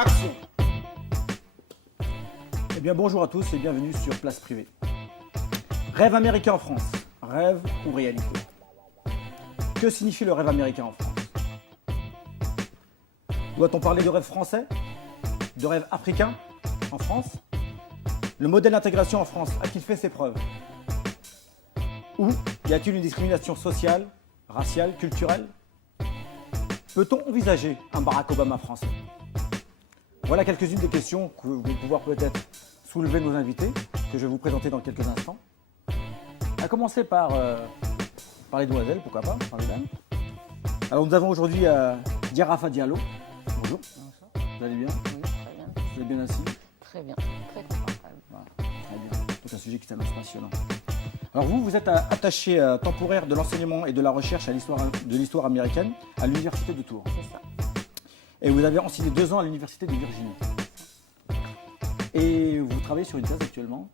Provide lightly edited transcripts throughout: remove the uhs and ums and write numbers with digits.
Action. Eh bien bonjour à tous et bienvenue sur Place Privée. Rêve américain en France, rêve ou réalité? Que signifie le rêve américain en France? Doit-on parler de rêve français? De rêve africain en France? Le modèle d'intégration en France a-t-il fait ses preuves? Ou y a-t-il une discrimination sociale, raciale, culturelle? Peut-on envisager un Barack Obama français? Voilà quelques-unes des questions que vous allez pouvoir peut-être soulever nos invités, que je vais vous présenter dans quelques instants. À commencer par les demoiselles, pourquoi pas, par les dames. Alors nous avons aujourd'hui Diarafa Diallo. Bonjour. Vous allez bien? Oui, très bien. Vous êtes bien assis? Très bien, très confortable. Voilà, très bien. C'est un sujet qui s'annonce passionnant. Alors vous êtes attaché temporaire de l'enseignement et de la recherche de l'histoire américaine à l'université de Tours. C'est ça. Et vous avez enseigné 2 ans à l'université de Virginie. Et vous travaillez sur une thèse actuellement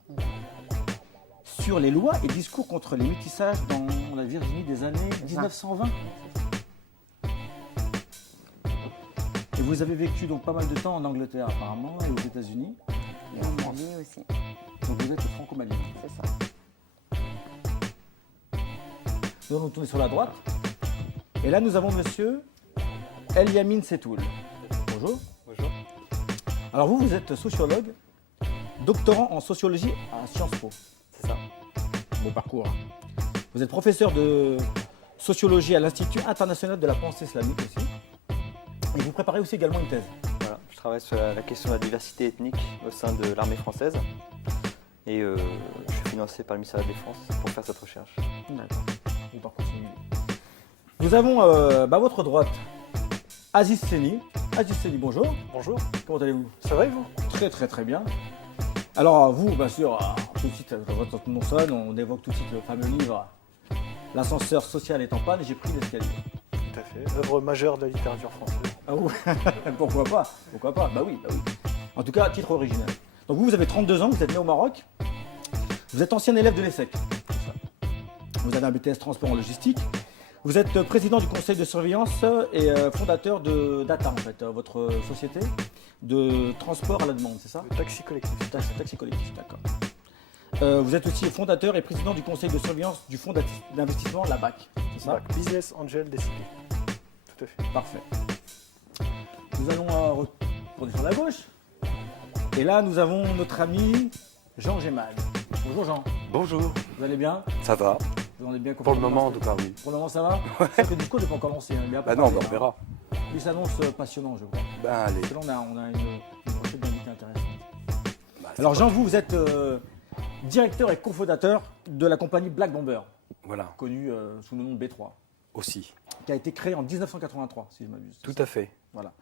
sur les lois et discours contre les métissages dans la Virginie des années 1920. Et vous avez vécu donc pas mal de temps en Angleterre apparemment et aux États-Unis. Et en Mali aussi. Donc vous êtes franco-malien. C'est ça. Nous allons tourner sur la droite. Et là nous avons monsieur Eliamine Setoul. Bonjour. Bonjour. Alors vous êtes sociologue, doctorant en sociologie à Sciences Po. C'est ça. Beau parcours. Vous êtes professeur de sociologie à l'Institut international de la pensée islamique aussi. Et vous préparez aussi également une thèse. Voilà, je travaille sur la question de la diversité ethnique au sein de l'armée française. Et je suis financé par le ministère de la Défense pour faire cette recherche. D'accord. Beau parcours singulier. Nous avons à votre droite Aziz Seni. Aziz Seni, bonjour. Bonjour, Comment allez-vous? ça va et vous? Très très très bien. Alors vous, bien sûr, tout de suite, quand votre nom sonne, on évoque tout de suite le fameux livre L'ascenseur social est en panne et j'ai pris l'escalier. Tout à fait, œuvre majeure de la littérature française. Ah oui, pourquoi pas? Pourquoi pas? Bah oui, bah oui. En tout cas, titre original. Donc vous avez 32 ans, vous êtes né au Maroc. Vous êtes ancien élève de l'ESSEC. Vous avez un BTS transport en logistique. Vous êtes président du conseil de surveillance et fondateur de Data, en fait, votre société de transport à la demande, c'est ça? Le taxi collectif. Taxi collectif, d'accord. Vous êtes aussi fondateur et président du conseil de surveillance du fonds d'investissement La BAC, c'est ça? BAC, Business Angel DCP. Tout à fait. Parfait. Nous allons retourner sur la gauche. Et là, nous avons notre ami Jean Gémal. Bonjour Jean, Bonjour, vous allez bien? ça va? Vous en êtes bien Pour le moment en tout confortable? cas, oui. Pour le moment, ça va? C'est vrai que le discours n'est pas encore lancé. Hein, il y a pas Bah non, parlé, on verra. Il s'annonce passionnant, je crois. Ben allez. Parce que là, on a une brochette d'invités intéressante. Bah, c'est Alors pas- Jean, vous êtes directeur et cofondateur de la compagnie Black Bomber, Voilà, connue sous le nom de B3, aussi. qui a été créée en 1983, si je m'abuse. Tout à fait. Voilà.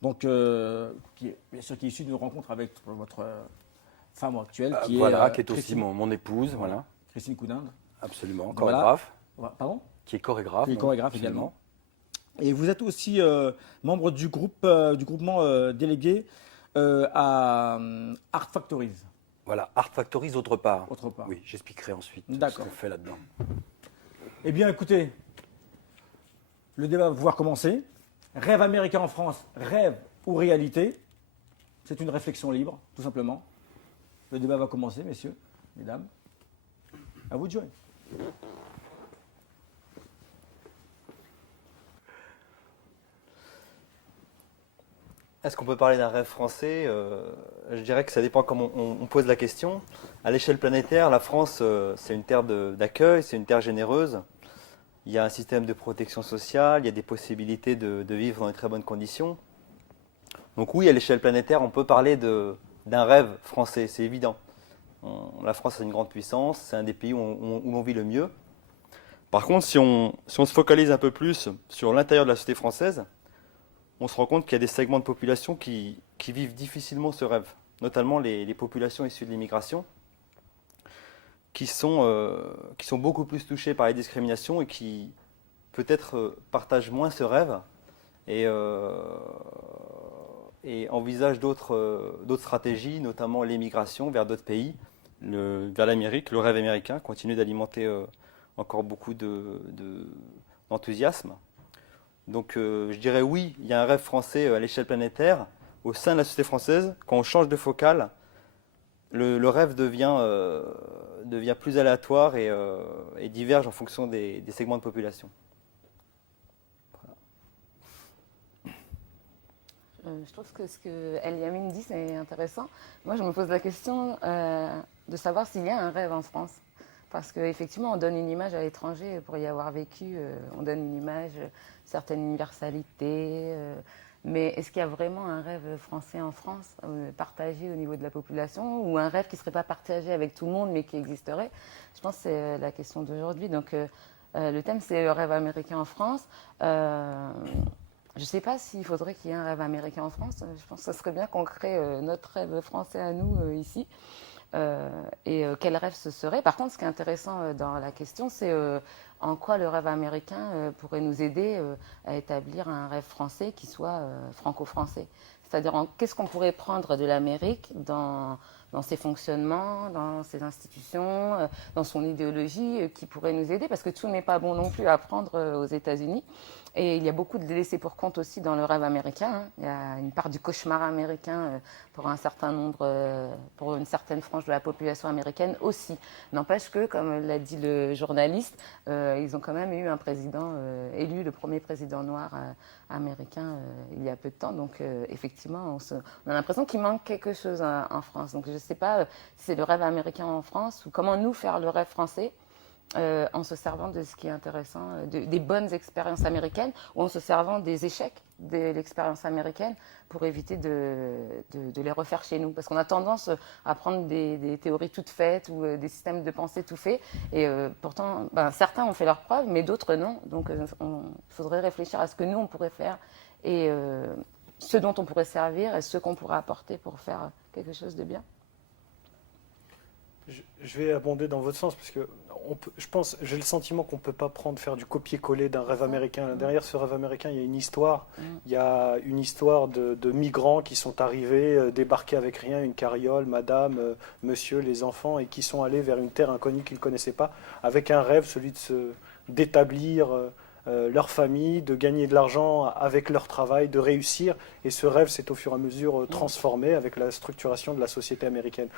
Donc, qui est, bien sûr, qui est issu d'une rencontre avec votre femme actuelle, qui Voilà, est, qui est aussi Christine, mon épouse, voilà. Christine Coudinde. Absolument, Donc, chorégraphe, Pardon? qui est chorégraphe. Qui est chorégraphe absolument. également. Et vous êtes aussi membre du groupement délégué à Art Factories, Voilà, Art Factories autre part. autre part. Oui, j'expliquerai ensuite ce D'accord. qu'on fait là-dedans. Eh bien, écoutez, le débat va pouvoir commencer. Rêve américain en France, rêve ou réalité? C'est une réflexion libre, tout simplement. Le débat va commencer, messieurs, mesdames. À vous de jouer. Est-ce qu'on peut parler d'un rêve français? Je dirais que ça dépend comment on pose la question. À l'échelle planétaire, la France, c'est une terre d'accueil, c'est une terre généreuse. Il y a un système de protection sociale, il y a des possibilités de vivre dans de très bonnes conditions. Donc oui, à l'échelle planétaire, on peut parler d'un rêve français, c'est évident. La France est une grande puissance, c'est un des pays où on vit le mieux. Par contre, si on se focalise un peu plus sur l'intérieur de la société française, on se rend compte qu'il y a des segments de population qui vivent difficilement ce rêve, notamment les populations issues de l'immigration, qui sont beaucoup plus touchées par les discriminations et qui peut-être partagent moins ce rêve et envisagent d'autres stratégies, notamment l'émigration vers d'autres pays, vers l'Amérique. Le rêve américain continue d'alimenter encore beaucoup d'enthousiasme. Donc je dirais oui, il y a un rêve français à l'échelle planétaire, au sein de la société française, quand on change de focale, le rêve devient plus aléatoire et diverge en fonction des segments de population. Je trouve que ce que El Yamin dit, c'est intéressant. Moi, je me pose la question de savoir s'il y a un rêve en France. Parce qu'effectivement, on donne une image à l'étranger pour y avoir vécu. On donne une image, certaine universalité. Mais est-ce qu'il y a vraiment un rêve français en France, partagé au niveau de la population, ou un rêve qui ne serait pas partagé avec tout le monde, mais qui existerait? Je pense que c'est la question d'aujourd'hui. Donc, le thème, c'est le rêve américain en France. Je ne sais pas s'il faudrait qu'il y ait un rêve américain en France. Je pense que ce serait bien qu'on crée notre rêve français à nous ici. Quel rêve ce serait? Par contre, ce qui est intéressant dans la question, c'est en quoi le rêve américain pourrait nous aider à établir un rêve français qui soit franco-français. C'est-à-dire, qu'est-ce qu'on pourrait prendre de l'Amérique dans ses fonctionnements, dans ses institutions, dans son idéologie, qui pourrait nous aider, parce que tout n'est pas bon non plus à apprendre aux États-Unis. Et il y a beaucoup de laissés pour compte aussi dans le rêve américain. Hein. Il y a une part du cauchemar américain pour un certain nombre, pour une certaine frange de la population américaine aussi. N'empêche que, comme l'a dit le journaliste, ils ont quand même eu un président élu, le premier président noir américain il y a peu de temps. Donc effectivement, on a l'impression qu'il manque quelque chose en France. Donc je ne sais pas si c'est le rêve américain en France ou comment nous faire le rêve français. En se servant de ce qui est intéressant, des bonnes expériences américaines, ou en se servant des échecs de l'expérience américaine pour éviter de les refaire chez nous. Parce qu'on a tendance à prendre des théories toutes faites ou des systèmes de pensée tout faits. Et pourtant, certains ont fait leurs preuves, mais d'autres non. Donc il faudrait réfléchir à ce que nous, on pourrait faire et ce dont on pourrait servir et ce qu'on pourrait apporter pour faire quelque chose de bien. Je vais abonder dans votre sens parce que je pense, j'ai le sentiment qu'on ne peut pas faire du copier-coller d'un rêve américain. Derrière ce rêve américain, il y a une histoire. Il y a une histoire de migrants qui sont arrivés, débarqués avec rien, une carriole, madame, monsieur, les enfants, et qui sont allés vers une terre inconnue qu'ils ne connaissaient pas, avec un rêve, celui d'établir leur famille, de gagner de l'argent avec leur travail, de réussir. Et ce rêve s'est au fur et à mesure transformé avec la structuration de la société américaine.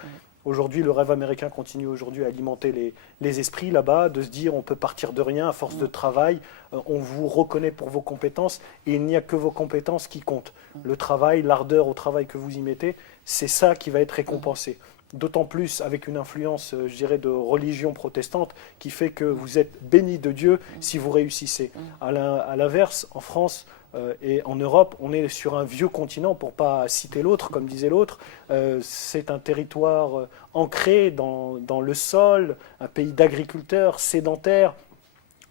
Aujourd'hui, le rêve américain continue aujourd'hui à alimenter les esprits là-bas, de se dire on peut partir de rien à force de travail, on vous reconnaît pour vos compétences et il n'y a que vos compétences qui comptent. Le travail, l'ardeur au travail que vous y mettez, c'est ça qui va être récompensé. D'autant plus avec une influence, je dirais, de religion protestante qui fait que vous êtes béni de Dieu si vous réussissez. À l'inverse, en France et en Europe, on est sur un vieux continent, pour ne pas citer l'autre, comme disait l'autre. C'est un territoire ancré dans le sol, un pays d'agriculteurs, sédentaires,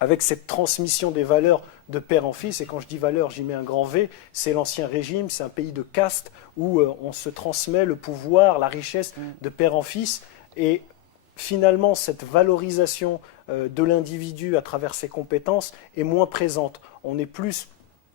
avec cette transmission des valeurs de père en fils. Et quand je dis valeurs, j'y mets un grand V, c'est l'ancien régime, c'est un pays de caste où on se transmet le pouvoir, la richesse de père en fils. Et finalement, cette valorisation de l'individu à travers ses compétences est moins présente. On est plus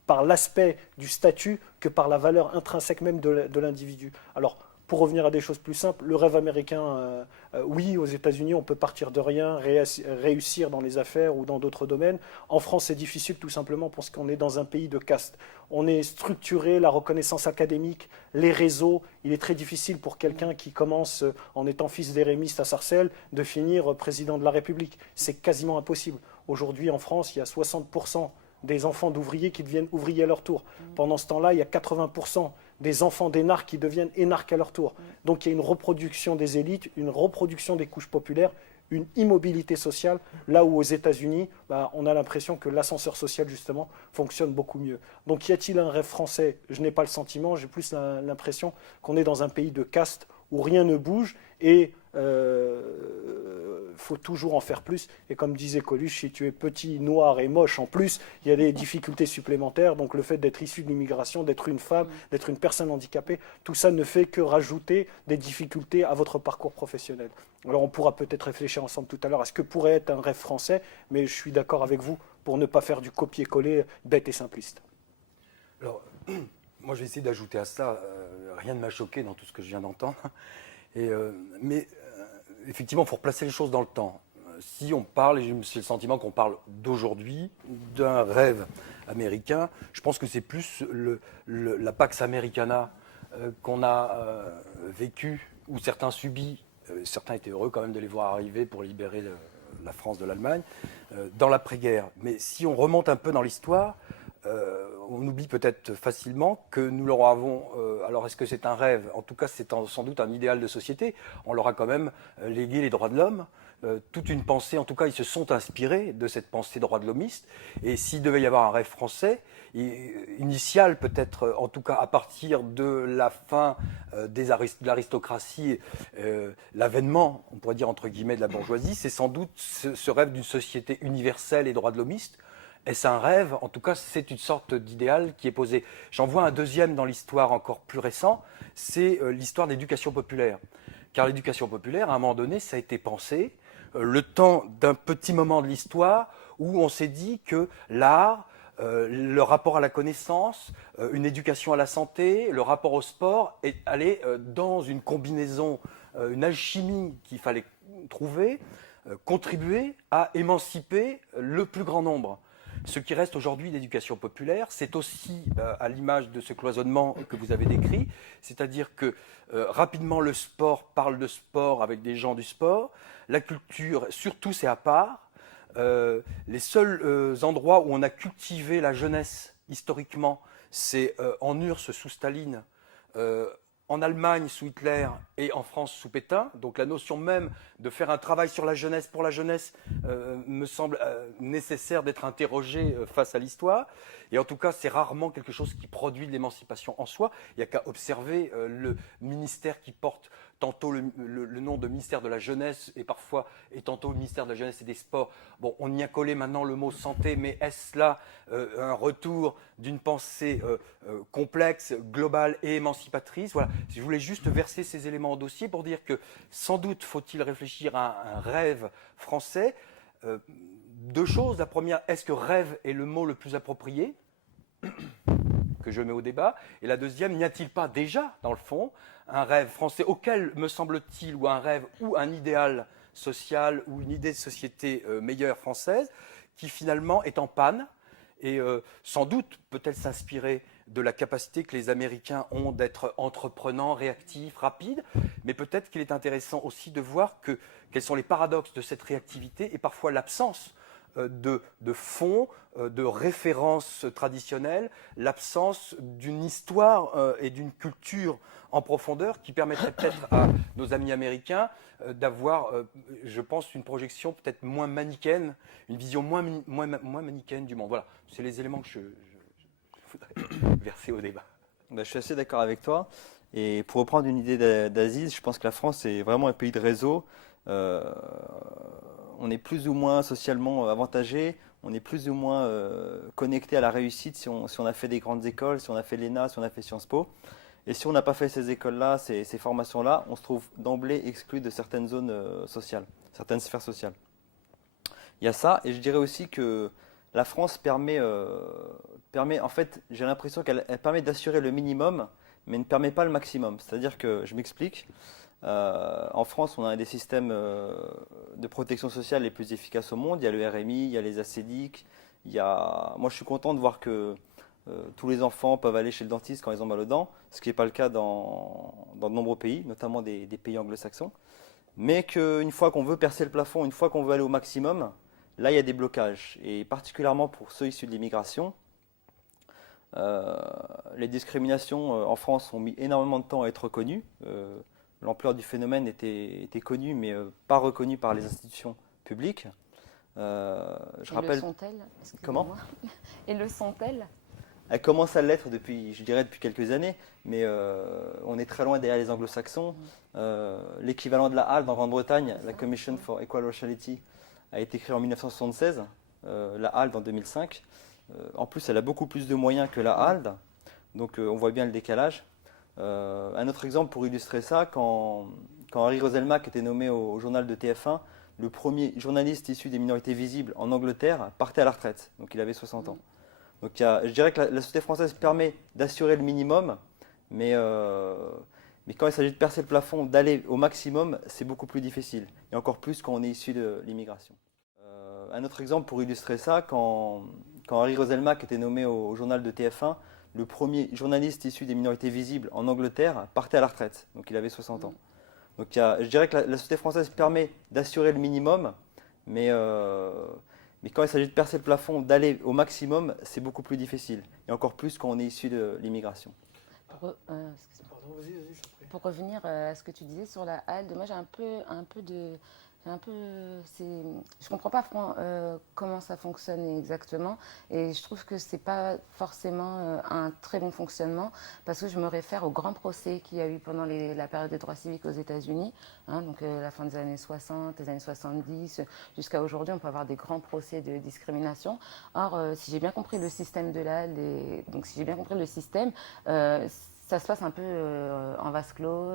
par l'aspect du statut que par la valeur intrinsèque même de l'individu. Alors, pour revenir à des choses plus simples, le rêve américain, oui, aux États-Unis, on peut partir de rien, réussir dans les affaires ou dans d'autres domaines. En France, c'est difficile tout simplement parce qu'on est dans un pays de caste. On est structuré, la reconnaissance académique, les réseaux. Il est très difficile pour quelqu'un qui commence en étant fils d'érémiste à Sarcelles de finir président de la République. C'est quasiment impossible. Aujourd'hui, en France, il y a 60% des enfants d'ouvriers qui deviennent ouvriers à leur tour. Pendant ce temps-là, il y a 80% des enfants d'énarques qui deviennent énarques à leur tour. Donc il y a une reproduction des élites, une reproduction des couches populaires, une immobilité sociale, là où aux États-Unis, on a l'impression que l'ascenseur social, justement, fonctionne beaucoup mieux. Donc y a-t-il un rêve français? Je n'ai pas le sentiment, j'ai plus l'impression qu'on est dans un pays de caste où rien ne bouge et faut toujours en faire plus. Et comme disait Coluche, si tu es petit, noir et moche en plus, il y a des difficultés supplémentaires. Donc le fait d'être issu de l'immigration, d'être une femme, d'être une personne handicapée, tout ça ne fait que rajouter des difficultés à votre parcours professionnel. Alors on pourra peut-être réfléchir ensemble tout à l'heure à ce que pourrait être un rêve français, mais je suis d'accord avec vous pour ne pas faire du copier-coller bête et simpliste. Alors, moi je vais essayer d'ajouter à ça, rien ne m'a choqué dans tout ce que je viens d'entendre. Mais effectivement, il faut replacer les choses dans le temps. Si on parle, et j'ai le sentiment qu'on parle d'aujourd'hui, d'un rêve américain, je pense que c'est plus la Pax Americana qu'on a vécues, ou certains subis, certains étaient heureux quand même de les voir arriver pour libérer la France de l'Allemagne, dans l'après-guerre. Mais si on remonte un peu dans l'histoire, on oublie peut-être facilement que nous leur avons, alors est-ce que c'est un rêve? En tout cas, c'est sans doute un idéal de société. On leur a quand même légué les droits de l'homme, toute une pensée, en tout cas, ils se sont inspirés de cette pensée droits de l'hommiste. Et s'il devait y avoir un rêve français, initial peut-être, en tout cas à partir de la fin de l'aristocratie, l'avènement, on pourrait dire entre guillemets, de la bourgeoisie, c'est sans doute ce rêve d'une société universelle et droits de l'hommiste. Est-ce un rêve? En tout cas, c'est une sorte d'idéal qui est posé. J'en vois un deuxième dans l'histoire encore plus récent, c'est l'histoire de l'éducation populaire. Car l'éducation populaire, à un moment donné, ça a été pensé le temps d'un petit moment de l'histoire où on s'est dit que l'art, le rapport à la connaissance, une éducation à la santé, le rapport au sport allait dans une combinaison, une alchimie qu'il fallait trouver, contribuer à émanciper le plus grand nombre. Ce qui reste aujourd'hui d'éducation populaire, c'est aussi à l'image de ce cloisonnement que vous avez décrit, c'est-à-dire que rapidement le sport parle de sport avec des gens du sport, la culture surtout c'est à part. Les seuls endroits où on a cultivé la jeunesse historiquement, c'est en URSS sous Staline, en Allemagne sous Hitler et en France sous Pétain. Donc la notion même de faire un travail sur la jeunesse pour la jeunesse me semble nécessaire d'être interrogée face à l'histoire. Et en tout cas, c'est rarement quelque chose qui produit de l'émancipation en soi. Il n'y a qu'à observer le ministère qui porte tantôt le nom de ministère de la jeunesse et tantôt le ministère de la jeunesse et des sports. Bon, on y a collé maintenant le mot santé, mais est-ce là un retour d'une pensée complexe, globale et émancipatrice? Voilà. Je voulais juste verser ces éléments au dossier pour dire que sans doute faut-il réfléchir à un rêve français. Deux choses. La première, est-ce que rêve est le mot le plus approprié que je mets au débat? Et la deuxième, n'y a-t-il pas déjà, dans le fond, un rêve français auquel, me semble-t-il, ou un rêve ou un idéal social ou une idée de société meilleure française qui finalement est en panne et sans doute peut-elle s'inspirer de la capacité que les Américains ont d'être entreprenants, réactifs, rapides, mais peut-être qu'il est intéressant aussi de voir quels sont les paradoxes de cette réactivité et parfois l'absence de fond, de références traditionnelles, l'absence d'une histoire et d'une culture en profondeur qui permettrait peut-être à nos amis américains d'avoir, je pense, une projection peut-être moins manichéenne, une vision moins manichéenne du monde. Voilà, c'est les éléments que je voudrais verser au débat. Je suis assez d'accord avec toi. Et pour reprendre une idée d'Aziz, je pense que la France est vraiment un pays de réseau. On est plus ou moins socialement avantagé, on est plus ou moins connecté à la réussite si on a fait des grandes écoles, si on a fait l'ENA, si on a fait Sciences Po. Et si on n'a pas fait ces écoles-là, ces formations-là, on se trouve d'emblée exclu de certaines zones sociales, certaines sphères sociales. Il y a ça, et je dirais aussi que la France permet en fait, j'ai l'impression qu'elle permet d'assurer le minimum, mais ne permet pas le maximum. C'est-à-dire que, je m'explique, en France, on a un des systèmes de protection sociale les plus efficaces au monde. Il y a le RMI, il y a les ACDIC. Moi, je suis content de voir que tous les enfants peuvent aller chez le dentiste quand ils ont mal aux dents, ce qui n'est pas le cas dans de nombreux pays, notamment des pays anglo-saxons. Mais qu'une fois qu'on veut percer le plafond, une fois qu'on veut aller au maximum, là, il y a des blocages. Et particulièrement pour ceux issus de l'immigration, les discriminations en France ont mis énormément de temps à être reconnues. L'ampleur du phénomène était connue, mais pas reconnue par les institutions publiques. Je rappelle. Le sont-elles? Comment? Et le sont-elles? Elle commence à l'être depuis quelques années, mais on est très loin derrière les anglo-saxons. L'équivalent de la HALD en Grande-Bretagne, la Commission for Equal Raciality, a été créée en 1976, la HALD en 2005. En plus, elle a beaucoup plus de moyens que la HALD, donc on voit bien le décalage. Un autre exemple pour illustrer ça, quand Harry Roselmack était nommé au journal de TF1, le premier journaliste issu des minorités visibles en Angleterre partait à la retraite, donc il avait 60 ans. Donc je dirais que la société française permet d'assurer le minimum, mais quand il s'agit de percer le plafond, d'aller au maximum, c'est beaucoup plus difficile, et encore plus quand on est issu de l'immigration. Un autre exemple pour illustrer ça, quand Harry Roselmack était nommé au journal de TF1, le premier journaliste issu des minorités visibles en Angleterre partait à la retraite, donc il avait 60 ans. Donc je dirais que la société française permet d'assurer le minimum, mais quand il s'agit de percer le plafond, d'aller au maximum, c'est beaucoup plus difficile, et encore plus quand on est issu de l'immigration. Pour, pour revenir à ce que tu disais sur la HALD, moi j'ai je comprends pas comment ça fonctionne exactement, et je trouve que c'est pas forcément un très bon fonctionnement, parce que je me réfère au grand procès qu'il y a eu pendant la période des droits civiques aux États-Unis, hein, donc la fin des années 60, les années 70, jusqu'à aujourd'hui, on peut avoir des grands procès de discrimination. Or, si j'ai bien compris le système de la HALD, donc si j'ai bien compris le système, ça se passe un peu en vase clos,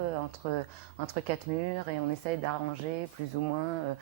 entre quatre murs, et on essaye d'arranger plus ou moins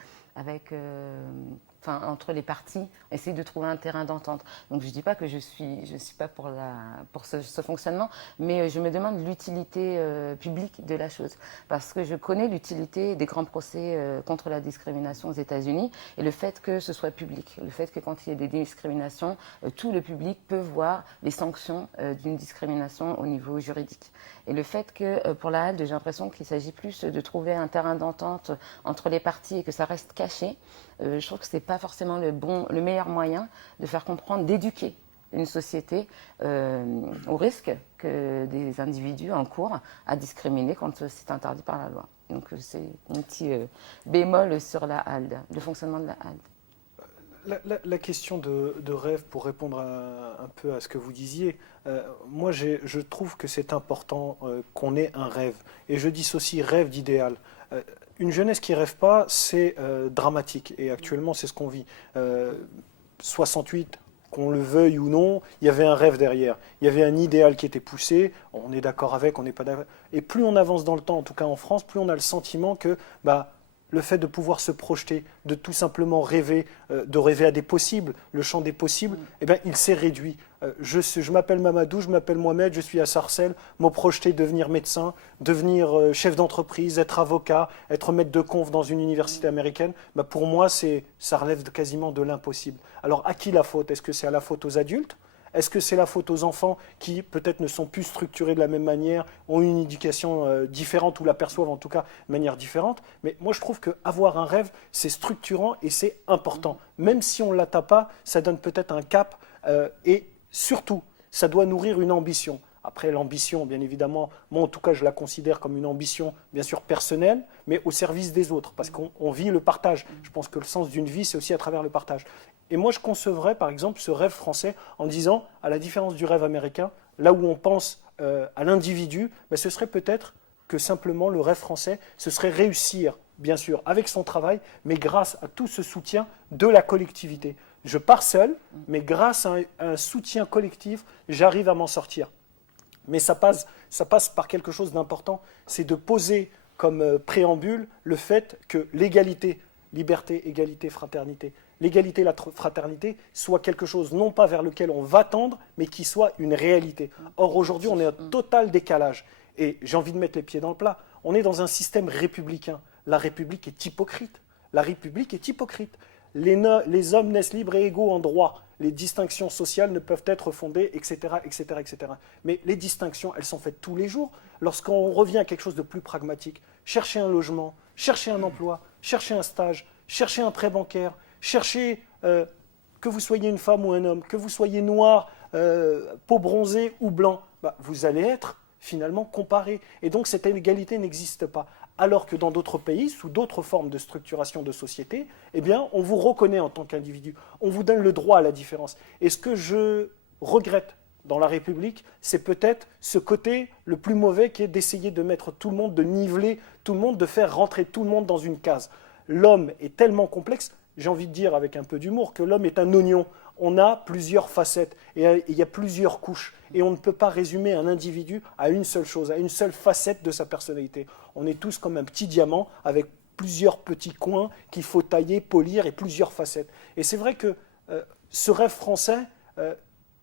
entre les parties, essayer de trouver un terrain d'entente. Donc je ne dis pas que je suis pas pour ce fonctionnement, mais je me demande l'utilité publique de la chose. Parce que je connais l'utilité des grands procès contre la discrimination aux États-Unis, et le fait que ce soit public, le fait que quand il y a des discriminations, tout le public peut voir les sanctions d'une discrimination au niveau juridique. Et le fait que pour la HALD, j'ai l'impression qu'il s'agit plus de trouver un terrain d'entente entre les parties et que ça reste caché, je trouve que ce n'est pas forcément le meilleur moyen de faire comprendre, d'éduquer une société au risque que des individus encourent à discriminer quand c'est interdit par la loi. Donc c'est un petit bémol sur la HALD, le fonctionnement de la HALD. La question de rêve, pour répondre un peu à ce que vous disiez, moi je trouve que c'est important qu'on ait un rêve. Et je dissocie rêve d'idéal. Une jeunesse qui ne rêve pas, c'est dramatique. Et actuellement, c'est ce qu'on vit. 68, qu'on le veuille ou non, il y avait un rêve derrière. Il y avait un idéal qui était poussé. On est d'accord avec, on n'est pas d'accord. Et plus on avance dans le temps, en tout cas en France, plus on a le sentiment que le fait de pouvoir se projeter, de tout simplement rêver, de rêver à des possibles, le champ des possibles, il s'est réduit. Je m'appelle Mamadou, je m'appelle Mohamed, je suis à Sarcelles, me projeter devenir médecin, devenir chef d'entreprise, être avocat, être maître de conf dans une université américaine, pour moi, ça relève quasiment de l'impossible. Alors, à qui la faute? Est-ce que c'est à la faute aux adultes? Est-ce que c'est la faute aux enfants qui peut-être ne sont plus structurés de la même manière, ont une éducation différente ou l'aperçoivent en tout cas de manière différente? Mais moi je trouve qu'avoir un rêve, c'est structurant et c'est important. Même si on ne l'atteint pas, ça donne peut-être un cap et surtout, ça doit nourrir une ambition. Après l'ambition, bien évidemment, moi en tout cas je la considère comme une ambition bien sûr personnelle, mais au service des autres, parce qu'on vit le partage. Je pense que le sens d'une vie, c'est aussi à travers le partage. Et moi je concevrais par exemple ce rêve français en disant, à la différence du rêve américain, là où on pense à l'individu, ce serait peut-être que simplement le rêve français, ce serait réussir, bien sûr, avec son travail, mais grâce à tout ce soutien de la collectivité. Je pars seul, mais grâce à un soutien collectif, j'arrive à m'en sortir. Mais ça passe par quelque chose d'important, c'est de poser comme préambule le fait que l'égalité, liberté, égalité, fraternité, l'égalité et la fraternité soit quelque chose non pas vers lequel on va tendre, mais qui soit une réalité. Or aujourd'hui, on est en total décalage. Et j'ai envie de mettre les pieds dans le plat. On est dans un système républicain. La République est hypocrite. La République est hypocrite. Les hommes naissent libres et égaux en droit. Les distinctions sociales ne peuvent être fondées, etc., etc., etc. Mais les distinctions, elles sont faites tous les jours. Lorsqu'on revient à quelque chose de plus pragmatique, chercher un logement, chercher un emploi, chercher un stage, chercher un prêt bancaire, chercher que vous soyez une femme ou un homme, que vous soyez noir, peau bronzée ou blanc, vous allez être finalement comparés. Et donc cette égalité n'existe pas. Alors que dans d'autres pays, sous d'autres formes de structuration de société, on vous reconnaît en tant qu'individu. On vous donne le droit à la différence. Et ce que je regrette dans la République, c'est peut-être ce côté le plus mauvais qui est d'essayer de mettre tout le monde, de niveler tout le monde, de faire rentrer tout le monde dans une case. L'homme est tellement complexe, j'ai envie de dire avec un peu d'humour, que l'homme est un oignon. On a plusieurs facettes et il y a plusieurs couches. Et on ne peut pas résumer un individu à une seule chose, à une seule facette de sa personnalité. On est tous comme un petit diamant avec plusieurs petits coins qu'il faut tailler, polir et plusieurs facettes. Et c'est vrai que ce rêve français,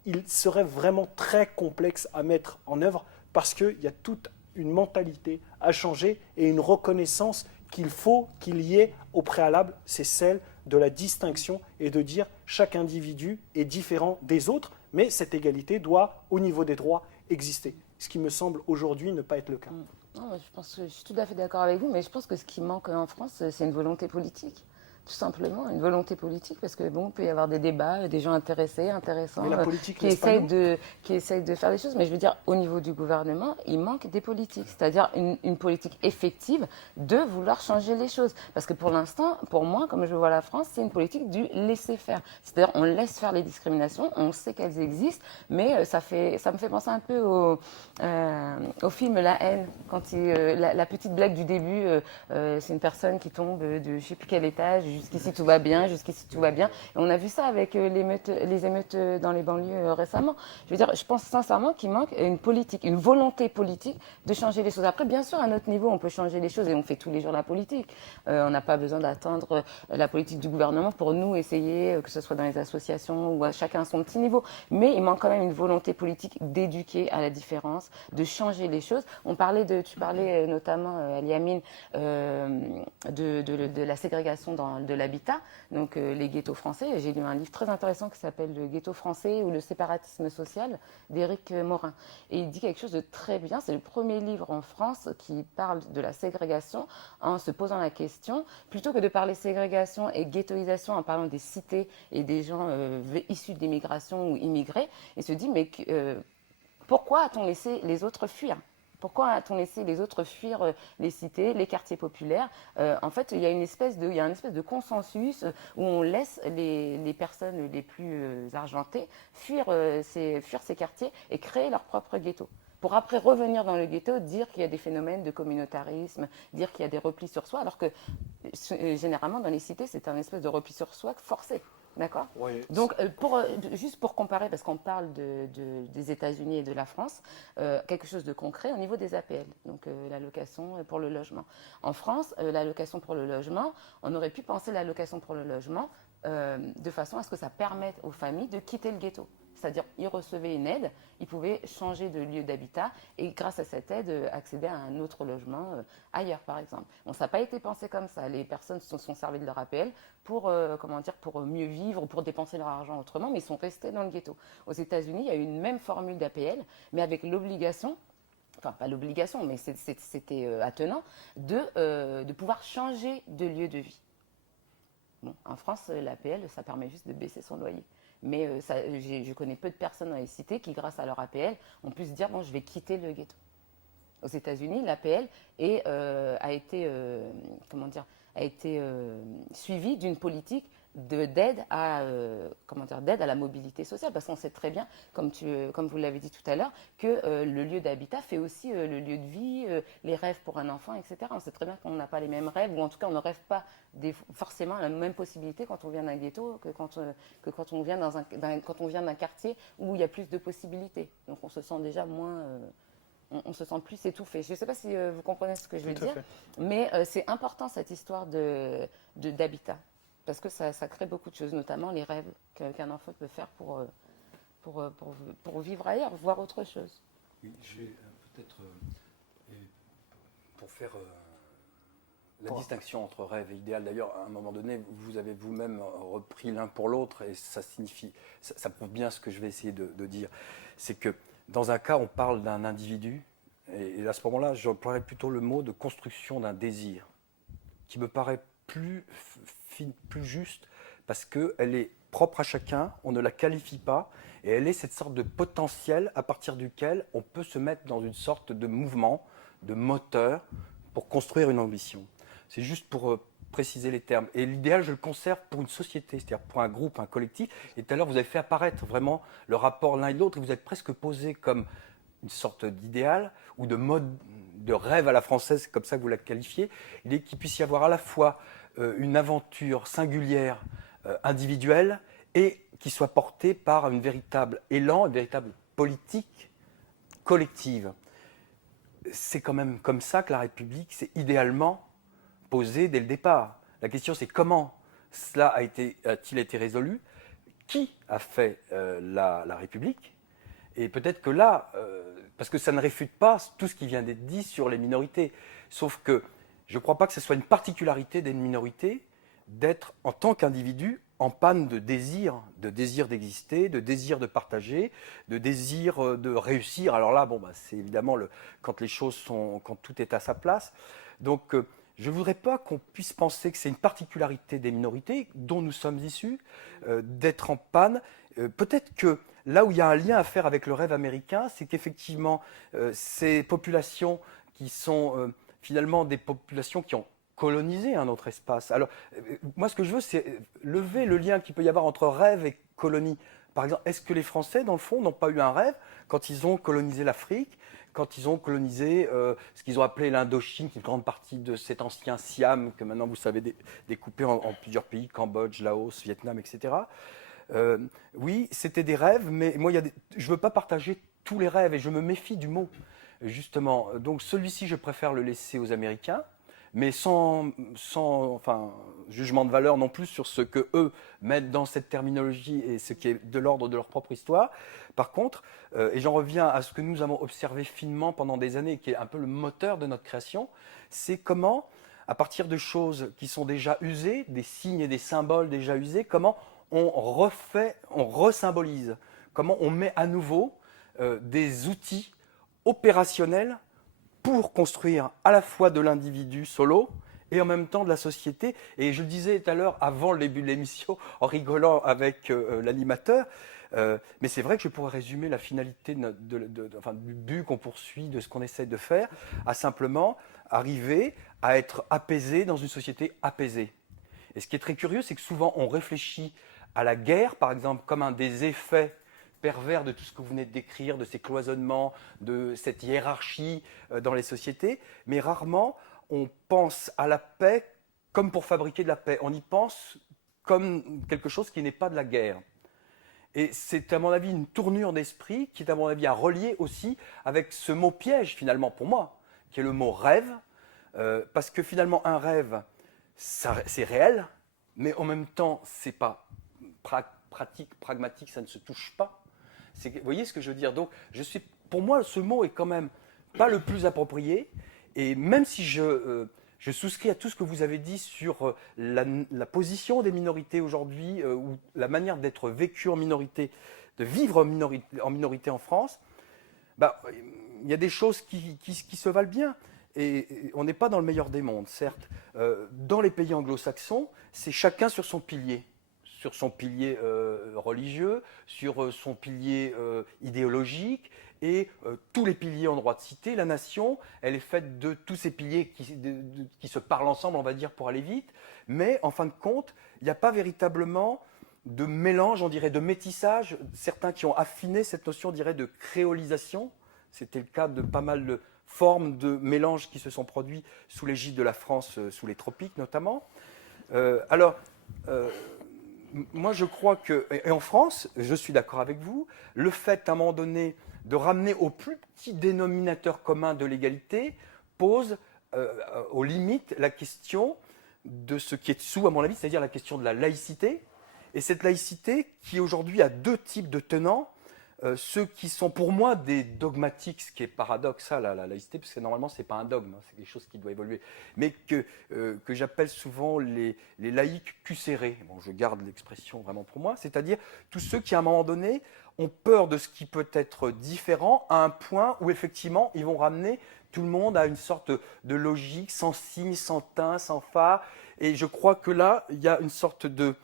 il serait vraiment très complexe à mettre en œuvre parce qu'il y a toute une mentalité à changer et une reconnaissance qu'il faut qu'il y ait au préalable, c'est celle de la distinction et de dire chaque individu est différent des autres, Mais cette égalité doit, au niveau des droits, exister. Ce qui me semble aujourd'hui ne pas être le cas. Non, je pense que je suis tout à fait d'accord avec vous, mais je pense que ce qui manque en France, c'est une volonté politique. Tout simplement, une volonté politique, parce que bon, il peut y avoir des débats, des gens intéressants, Mais la politique qui n'est pas essayent de faire des choses. Mais je veux dire, au niveau du gouvernement, il manque des politiques, c'est-à-dire une politique effective de vouloir changer les choses. Parce que pour l'instant, pour moi, comme je vois la France, c'est une politique du laisser faire. C'est-à-dire, on laisse faire les discriminations, on sait qu'elles existent, mais ça me fait penser un peu au film La Haine, quand la petite blague du début, c'est une personne qui tombe de je ne sais plus quel étage. Jusqu'ici tout va bien, jusqu'ici tout va bien. Et on a vu ça avec les émeutes dans les banlieues récemment. Je veux dire, je pense sincèrement qu'il manque une politique, une volonté politique de changer les choses. Après, bien sûr, à notre niveau, on peut changer les choses et on fait tous les jours la politique. On n'a pas besoin d'attendre la politique du gouvernement pour nous essayer, que ce soit dans les associations ou à chacun à son petit niveau. Mais il manque quand même une volonté politique d'éduquer à la différence, de changer les choses. Tu parlais notamment, Eliamine, de la ségrégation de l'habitat, donc les ghettos français. J'ai lu un livre très intéressant qui s'appelle Le ghetto français ou le séparatisme social d'Éric Morin. Et il dit quelque chose de très bien. C'est le premier livre en France qui parle de la ségrégation en se posant la question, plutôt que de parler ségrégation et ghettoisation en parlant des cités et des gens issus d'immigration ou immigrés, il se dit mais pourquoi a-t-on laissé les autres fuir ? Pourquoi a-t-on laissé les autres fuir les cités, les quartiers populaires ? En fait, il y a un espèce de consensus où on laisse les personnes les plus argentées fuir ces quartiers et créer leur propre ghetto. Pour après revenir dans le ghetto, dire qu'il y a des phénomènes de communautarisme, dire qu'il y a des replis sur soi, alors que généralement dans les cités, c'est un espèce de repli sur soi forcé. D'accord ? Oui. Donc, juste pour comparer, parce qu'on parle des États-Unis et de la France, quelque chose de concret au niveau des APL, donc l'allocation pour le logement. En France, l'allocation pour le logement, on aurait pu penser l'allocation pour le logement de façon à ce que ça permette aux familles de quitter le ghetto. C'est-à-dire, ils recevaient une aide, ils pouvaient changer de lieu d'habitat et grâce à cette aide, accéder à un autre logement ailleurs, par exemple. Bon, ça n'a pas été pensé comme ça. Les personnes se sont servies de leur APL pour mieux vivre ou pour dépenser leur argent autrement, mais ils sont restés dans le ghetto. Aux États-Unis, il y a eu une même formule d'APL, mais avec l'obligation, enfin pas l'obligation, mais c'était attenant, de pouvoir changer de lieu de vie. Bon, en France, l'APL, ça permet juste de baisser son loyer. Mais je connais peu de personnes dans les cités qui, grâce à leur APL, ont pu se dire bon, je vais quitter le ghetto. Aux États-Unis, l'APL a été suivie d'une politique d'aide à la mobilité sociale, parce qu'on sait très bien, comme vous l'avez dit tout à l'heure, que le lieu d'habitat fait aussi le lieu de vie, les rêves pour un enfant, etc. On sait très bien qu'on n'a pas les mêmes rêves, ou en tout cas on ne rêve pas forcément la même possibilité quand on vient d'un ghetto que quand on vient quand on vient d'un quartier où il y a plus de possibilités. Donc on se sent déjà moins on se sent plus étouffé. Je ne sais pas si vous comprenez ce que je veux dire, mais c'est important cette histoire d'habitat. Parce que ça crée beaucoup de choses, notamment les rêves qu'un enfant peut faire pour vivre ailleurs, voir autre chose. Oui, je vais peut-être, pour faire la distinction entre rêve et idéal, d'ailleurs, à un moment donné, vous avez vous-même repris l'un pour l'autre, et ça signifie, ça prouve bien ce que je vais essayer de dire. C'est que dans un cas, on parle d'un individu, et à ce moment-là, j'emploierais plutôt le mot de construction d'un désir, qui me paraît plus juste, parce qu'elle est propre à chacun, on ne la qualifie pas, et elle est cette sorte de potentiel à partir duquel on peut se mettre dans une sorte de mouvement, de moteur, pour construire une ambition. C'est juste pour préciser les termes. Et l'idéal, je le conserve pour une société, c'est-à-dire pour un groupe, un collectif. Et tout à l'heure, vous avez fait apparaître vraiment le rapport l'un et l'autre, et vous êtes presque posé comme une sorte d'idéal ou de mode de rêve à la française, c'est comme ça que vous la qualifiez. Il est qu'il puisse y avoir à la fois une aventure singulière, individuelle, et qui soit portée par un véritable élan, une véritable politique collective. C'est quand même comme ça que la République s'est idéalement posée dès le départ. La question, c'est comment cela a-t-il été résolu ? Qui a fait la République ? Et peut-être que là, parce que ça ne réfute pas tout ce qui vient d'être dit sur les minorités, sauf que je ne crois pas que ce soit une particularité d'une minorité d'être, en tant qu'individu, en panne de désir d'exister, de désir de partager, de désir de réussir. Alors là, bon, bah, c'est évidemment quand quand tout est à sa place. Donc, je ne voudrais pas qu'on puisse penser que c'est une particularité des minorités dont nous sommes issus, d'être en panne. Peut-être que là où il y a un lien à faire avec le rêve américain, c'est qu'effectivement, ces populations qui sont finalement des populations qui ont colonisé un autre espace. Alors, moi, ce que je veux, c'est lever le lien qu'il peut y avoir entre rêve et colonie. Par exemple, est-ce que les Français, dans le fond, n'ont pas eu un rêve quand ils ont colonisé l'Afrique, quand ils ont colonisé ce qu'ils ont appelé l'Indochine, qui est une grande partie de cet ancien Siam, que maintenant, vous savez, découpé en plusieurs pays, Cambodge, Laos, Vietnam, etc. Oui, c'était des rêves, mais moi, je ne veux pas partager tous les rêves, et je me méfie du mot, justement. Donc, celui-ci, je préfère le laisser aux Américains, mais sans jugement de valeur non plus sur ce que eux mettent dans cette terminologie et ce qui est de l'ordre de leur propre histoire. Par contre, et j'en reviens à ce que nous avons observé finement pendant des années, qui est un peu le moteur de notre création, c'est comment, à partir de choses qui sont déjà usées, des signes et des symboles déjà usés, comment on resymbolise, comment on met à nouveau des outils opérationnels pour construire à la fois de l'individu solo et en même temps de la société. Et je le disais tout à l'heure, avant le début de l'émission, en rigolant avec l'animateur, mais c'est vrai que je pourrais résumer la finalité du but qu'on poursuit, de ce qu'on essaie de faire, à simplement arriver à être apaisé dans une société apaisée. Et ce qui est très curieux, c'est que souvent on réfléchit à la guerre, par exemple, comme un des effets pervers de tout ce que vous venez de décrire, de ces cloisonnements, de cette hiérarchie dans les sociétés, mais rarement on pense à la paix comme pour fabriquer de la paix. On y pense comme quelque chose qui n'est pas de la guerre. Et c'est à mon avis une tournure d'esprit qui est à mon avis à relier aussi avec ce mot piège finalement pour moi, qui est le mot rêve, parce que finalement un rêve, c'est réel, mais en même temps c'est pas pratique, pragmatique, ça ne se touche pas. Vous voyez ce que je veux dire? Donc, pour moi, ce mot est quand même pas le plus approprié. Et même si je souscris à tout ce que vous avez dit sur la position des minorités aujourd'hui, ou la manière d'être vécu en minorité, de vivre en minorité en France, bah, il y a des choses qui se valent bien. Et on n'est pas dans le meilleur des mondes, certes. Dans les pays anglo-saxons, c'est chacun sur son pilier religieux, sur son pilier idéologique, et tous les piliers ont droit de citer. La nation, elle est faite de tous ces piliers qui se parlent ensemble, on va dire, pour aller vite, mais en fin de compte, il n'y a pas véritablement de mélange, on dirait, de métissage. Certains qui ont affiné cette notion, on dirait, de créolisation. C'était le cas de pas mal de formes de mélange qui se sont produits sous l'égide de la France, sous les tropiques notamment. Moi, je crois que, et en France, je suis d'accord avec vous, le fait, à un moment donné, de ramener au plus petit dénominateur commun de l'égalité pose, aux limites, la question de ce qui est dessous, à mon avis, c'est-à-dire la question de la laïcité. Et cette laïcité qui, aujourd'hui, a deux types de tenants. Ceux qui sont pour moi des dogmatiques, ce qui est paradoxal à la laïcité, parce que normalement ce n'est pas un dogme, hein, c'est quelque chose qui doit évoluer, mais que j'appelle souvent les laïcs cucérés. Bon, je garde l'expression vraiment pour moi, c'est-à-dire tous ceux qui à un moment donné ont peur de ce qui peut être différent à un point où effectivement ils vont ramener tout le monde à une sorte de logique sans signe, sans teint, sans phare. Et je crois que là, il y a une sorte de...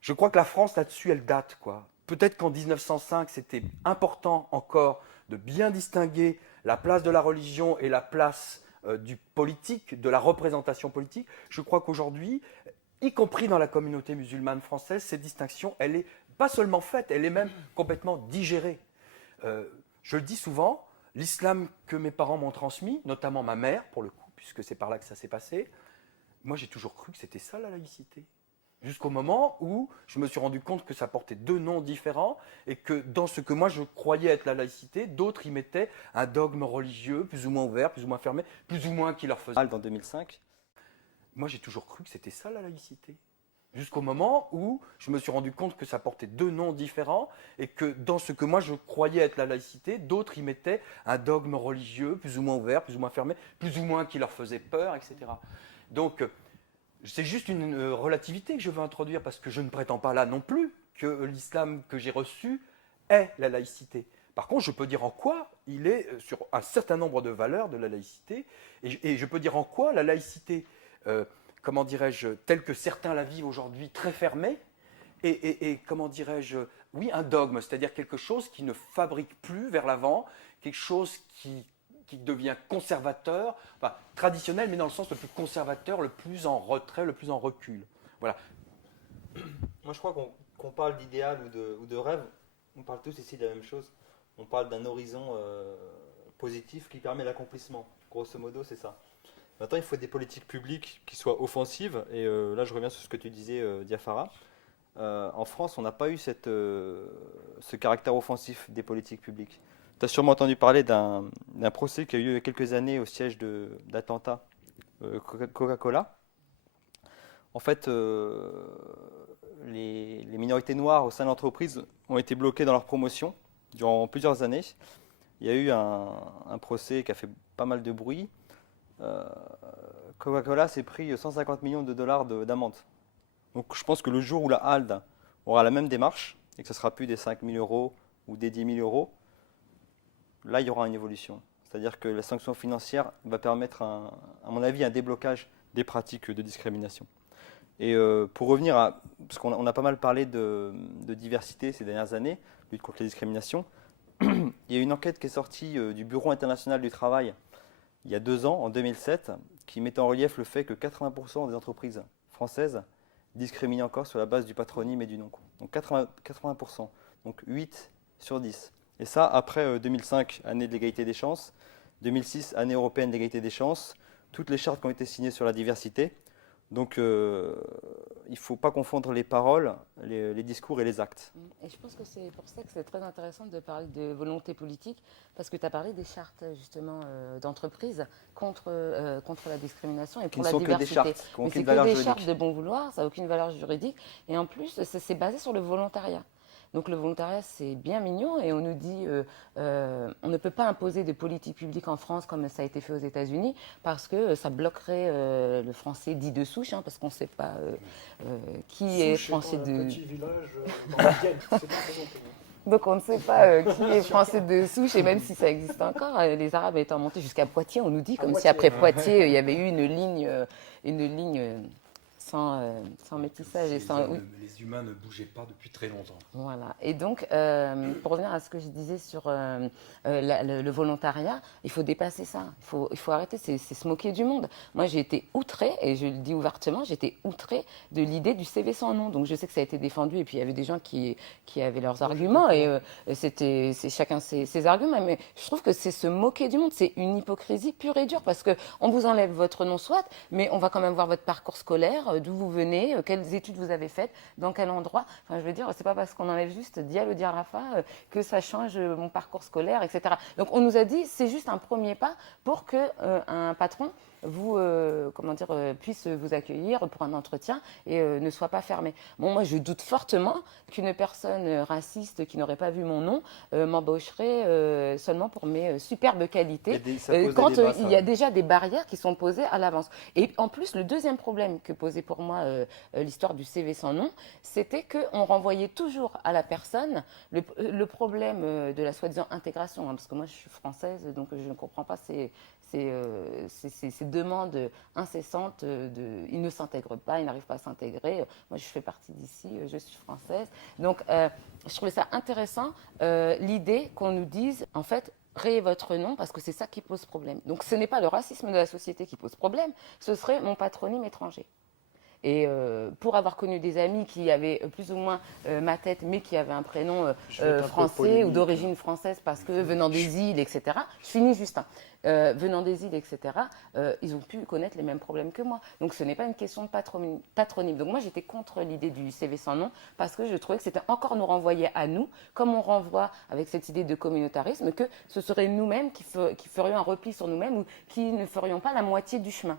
Je crois que la France là-dessus, elle date, quoi. Peut-être qu'en 1905, c'était important encore de bien distinguer la place de la religion et la place du politique, de la représentation politique. Je crois qu'aujourd'hui, y compris dans la communauté musulmane française, cette distinction, elle n'est pas seulement faite, elle est même complètement digérée. Je le dis souvent, l'islam que mes parents m'ont transmis, notamment ma mère, pour le coup, puisque c'est par là que ça s'est passé, moi j'ai toujours cru que c'était ça la laïcité. Jusqu'au moment où je me suis rendu compte que ça portait deux noms différents et que dans ce que moi je croyais être la laïcité, d'autres y mettaient un dogme religieux, plus ou moins ouvert, plus ou moins fermé, plus ou moins qui leur faisait mal. Dans 2005. Moi j'ai toujours cru que c'était ça la laïcité. Jusqu'au moment où je me suis rendu compte que ça portait deux noms différents et que dans ce que moi je croyais être la laïcité, d'autres y mettaient un dogme religieux, plus ou moins ouvert, plus ou moins fermé, plus ou moins qui leur faisait peur, etc. Donc, C'est juste une relativité que je veux introduire parce que je ne prétends pas là non plus que l'islam que j'ai reçu est la laïcité. Par contre, je peux dire en quoi il est sur un certain nombre de valeurs de la laïcité et je peux dire en quoi la laïcité, comment dirais-je, telle que certains la vivent aujourd'hui, très fermée, et comment dirais-je, oui, un dogme, c'est-à-dire quelque chose qui ne fabrique plus vers l'avant, quelque chose qui devient conservateur, enfin, traditionnel, mais dans le sens le plus conservateur, le plus en retrait, le plus en recul. Voilà. Moi, je crois qu'on parle d'idéal ou de rêve, on parle tous ici de la même chose. On parle d'un horizon positif qui permet l'accomplissement. Grosso modo, c'est ça. Maintenant, il faut des politiques publiques qui soient offensives. Et là, je reviens sur ce que tu disais, Diafara. En France, on n'a pas eu ce caractère offensif des politiques publiques. Tu as sûrement entendu parler d'un procès qui a eu lieu il y a quelques années au siège d'Atlanta, Coca-Cola. En fait, les minorités noires au sein de l'entreprise ont été bloquées dans leur promotion durant plusieurs années. Il y a eu un procès qui a fait pas mal de bruit. Coca-Cola s'est pris 150 millions de dollars d'amende. Donc je pense que le jour où la HALD aura la même démarche, et que ce ne sera plus des 5 000 euros ou des 10 000 euros, là il y aura une évolution. C'est-à-dire que la sanction financière va permettre, à mon avis, un déblocage des pratiques de discrimination. Et pour revenir à, parce qu'on a pas mal parlé de diversité ces dernières années, lutte contre les discriminations, il y a une enquête qui est sortie du Bureau international du travail il y a 2 ans, en 2007, qui met en relief le fait que 80% des entreprises françaises discriminent encore sur la base du patronyme et du nom. Donc 80%, donc 8 sur 10. Et ça, après 2005, année de l'égalité des chances, 2006, année européenne de l'égalité des chances, toutes les chartes qui ont été signées sur la diversité. Donc, il ne faut pas confondre les paroles, les discours et les actes. Et je pense que c'est pour ça que c'est très intéressant de parler de volonté politique, parce que tu as parlé des chartes, justement, d'entreprise contre la discrimination et pour la diversité. Qui ne sont que des chartes, qui n'ont Mais c'est aucune que valeur des juridique. chartes de bon vouloir, ça n'a aucune valeur juridique. Et en plus, c'est basé sur le volontariat. Donc le volontariat, c'est bien mignon et on nous dit on ne peut pas imposer de politique publique en France comme ça a été fait aux États-Unis parce que ça bloquerait le français dit de souche, parce qu'on ne sait pas qui est français Un de... petit village dans la Vienne, c'est pas très intelligent. Donc on ne sait pas qui est français de souche et même si ça existe encore, les Arabes étant montés jusqu'à Poitiers, on nous dit comme si après Poitiers il y avait eu une ligne sans métissage et sans... Les humains ne bougeaient pas depuis très longtemps. Voilà. Et donc, pour revenir à ce que je disais sur le volontariat, il faut dépasser ça. Il faut arrêter, c'est se moquer du monde. Moi, j'ai été outrée, et je le dis ouvertement, j'ai été outrée de l'idée du CV sans nom. Donc, je sais que ça a été défendu, et puis il y avait des gens qui avaient leurs arguments, et c'est chacun ses arguments. Mais je trouve que c'est se moquer du monde. C'est une hypocrisie pure et dure, parce qu'on vous enlève votre nom, soit, mais on va quand même voir votre parcours scolaire, d'où vous venez, quelles études vous avez faites, dans quel endroit. Enfin, je veux dire, c'est pas parce qu'on enlève juste Diallo Diarafa que ça change mon parcours scolaire, etc. Donc, on nous a dit, c'est juste un premier pas pour que un patron puisse vous accueillir pour un entretien et ne soit pas fermé. Bon, moi, je doute fortement qu'une personne raciste qui n'aurait pas vu mon nom m'embaucherait seulement pour mes superbes qualités, quand il y a déjà des barrières qui sont posées à l'avance. Et en plus, le deuxième problème que posait pour moi l'histoire du CV sans nom, c'était qu'on renvoyait toujours à la personne le problème de la soi-disant intégration, parce que moi, je suis française, donc je ne comprends pas ces demandes incessantes ils ne s'intègrent pas, ils n'arrivent pas à s'intégrer. Moi, je fais partie d'ici, je suis française. Donc, je trouvais ça intéressant, l'idée qu'on nous dise, en fait, rayez votre nom parce que c'est ça qui pose problème. Donc, ce n'est pas le racisme de la société qui pose problème, ce serait mon patronyme étranger. Et pour avoir connu des amis qui avaient plus ou moins ma tête, mais qui avaient un prénom français ou d'origine française parce que venant des îles, etc. Je finis juste. Venant des îles, etc. Ils ont pu connaître les mêmes problèmes que moi. Donc ce n'est pas une question de patronyme. Donc moi j'étais contre l'idée du CV sans nom parce que je trouvais que c'était encore nous renvoyer à nous, comme on renvoie avec cette idée de communautarisme, que ce serait nous-mêmes qui ferions un repli sur nous-mêmes ou qui ne ferions pas la moitié du chemin.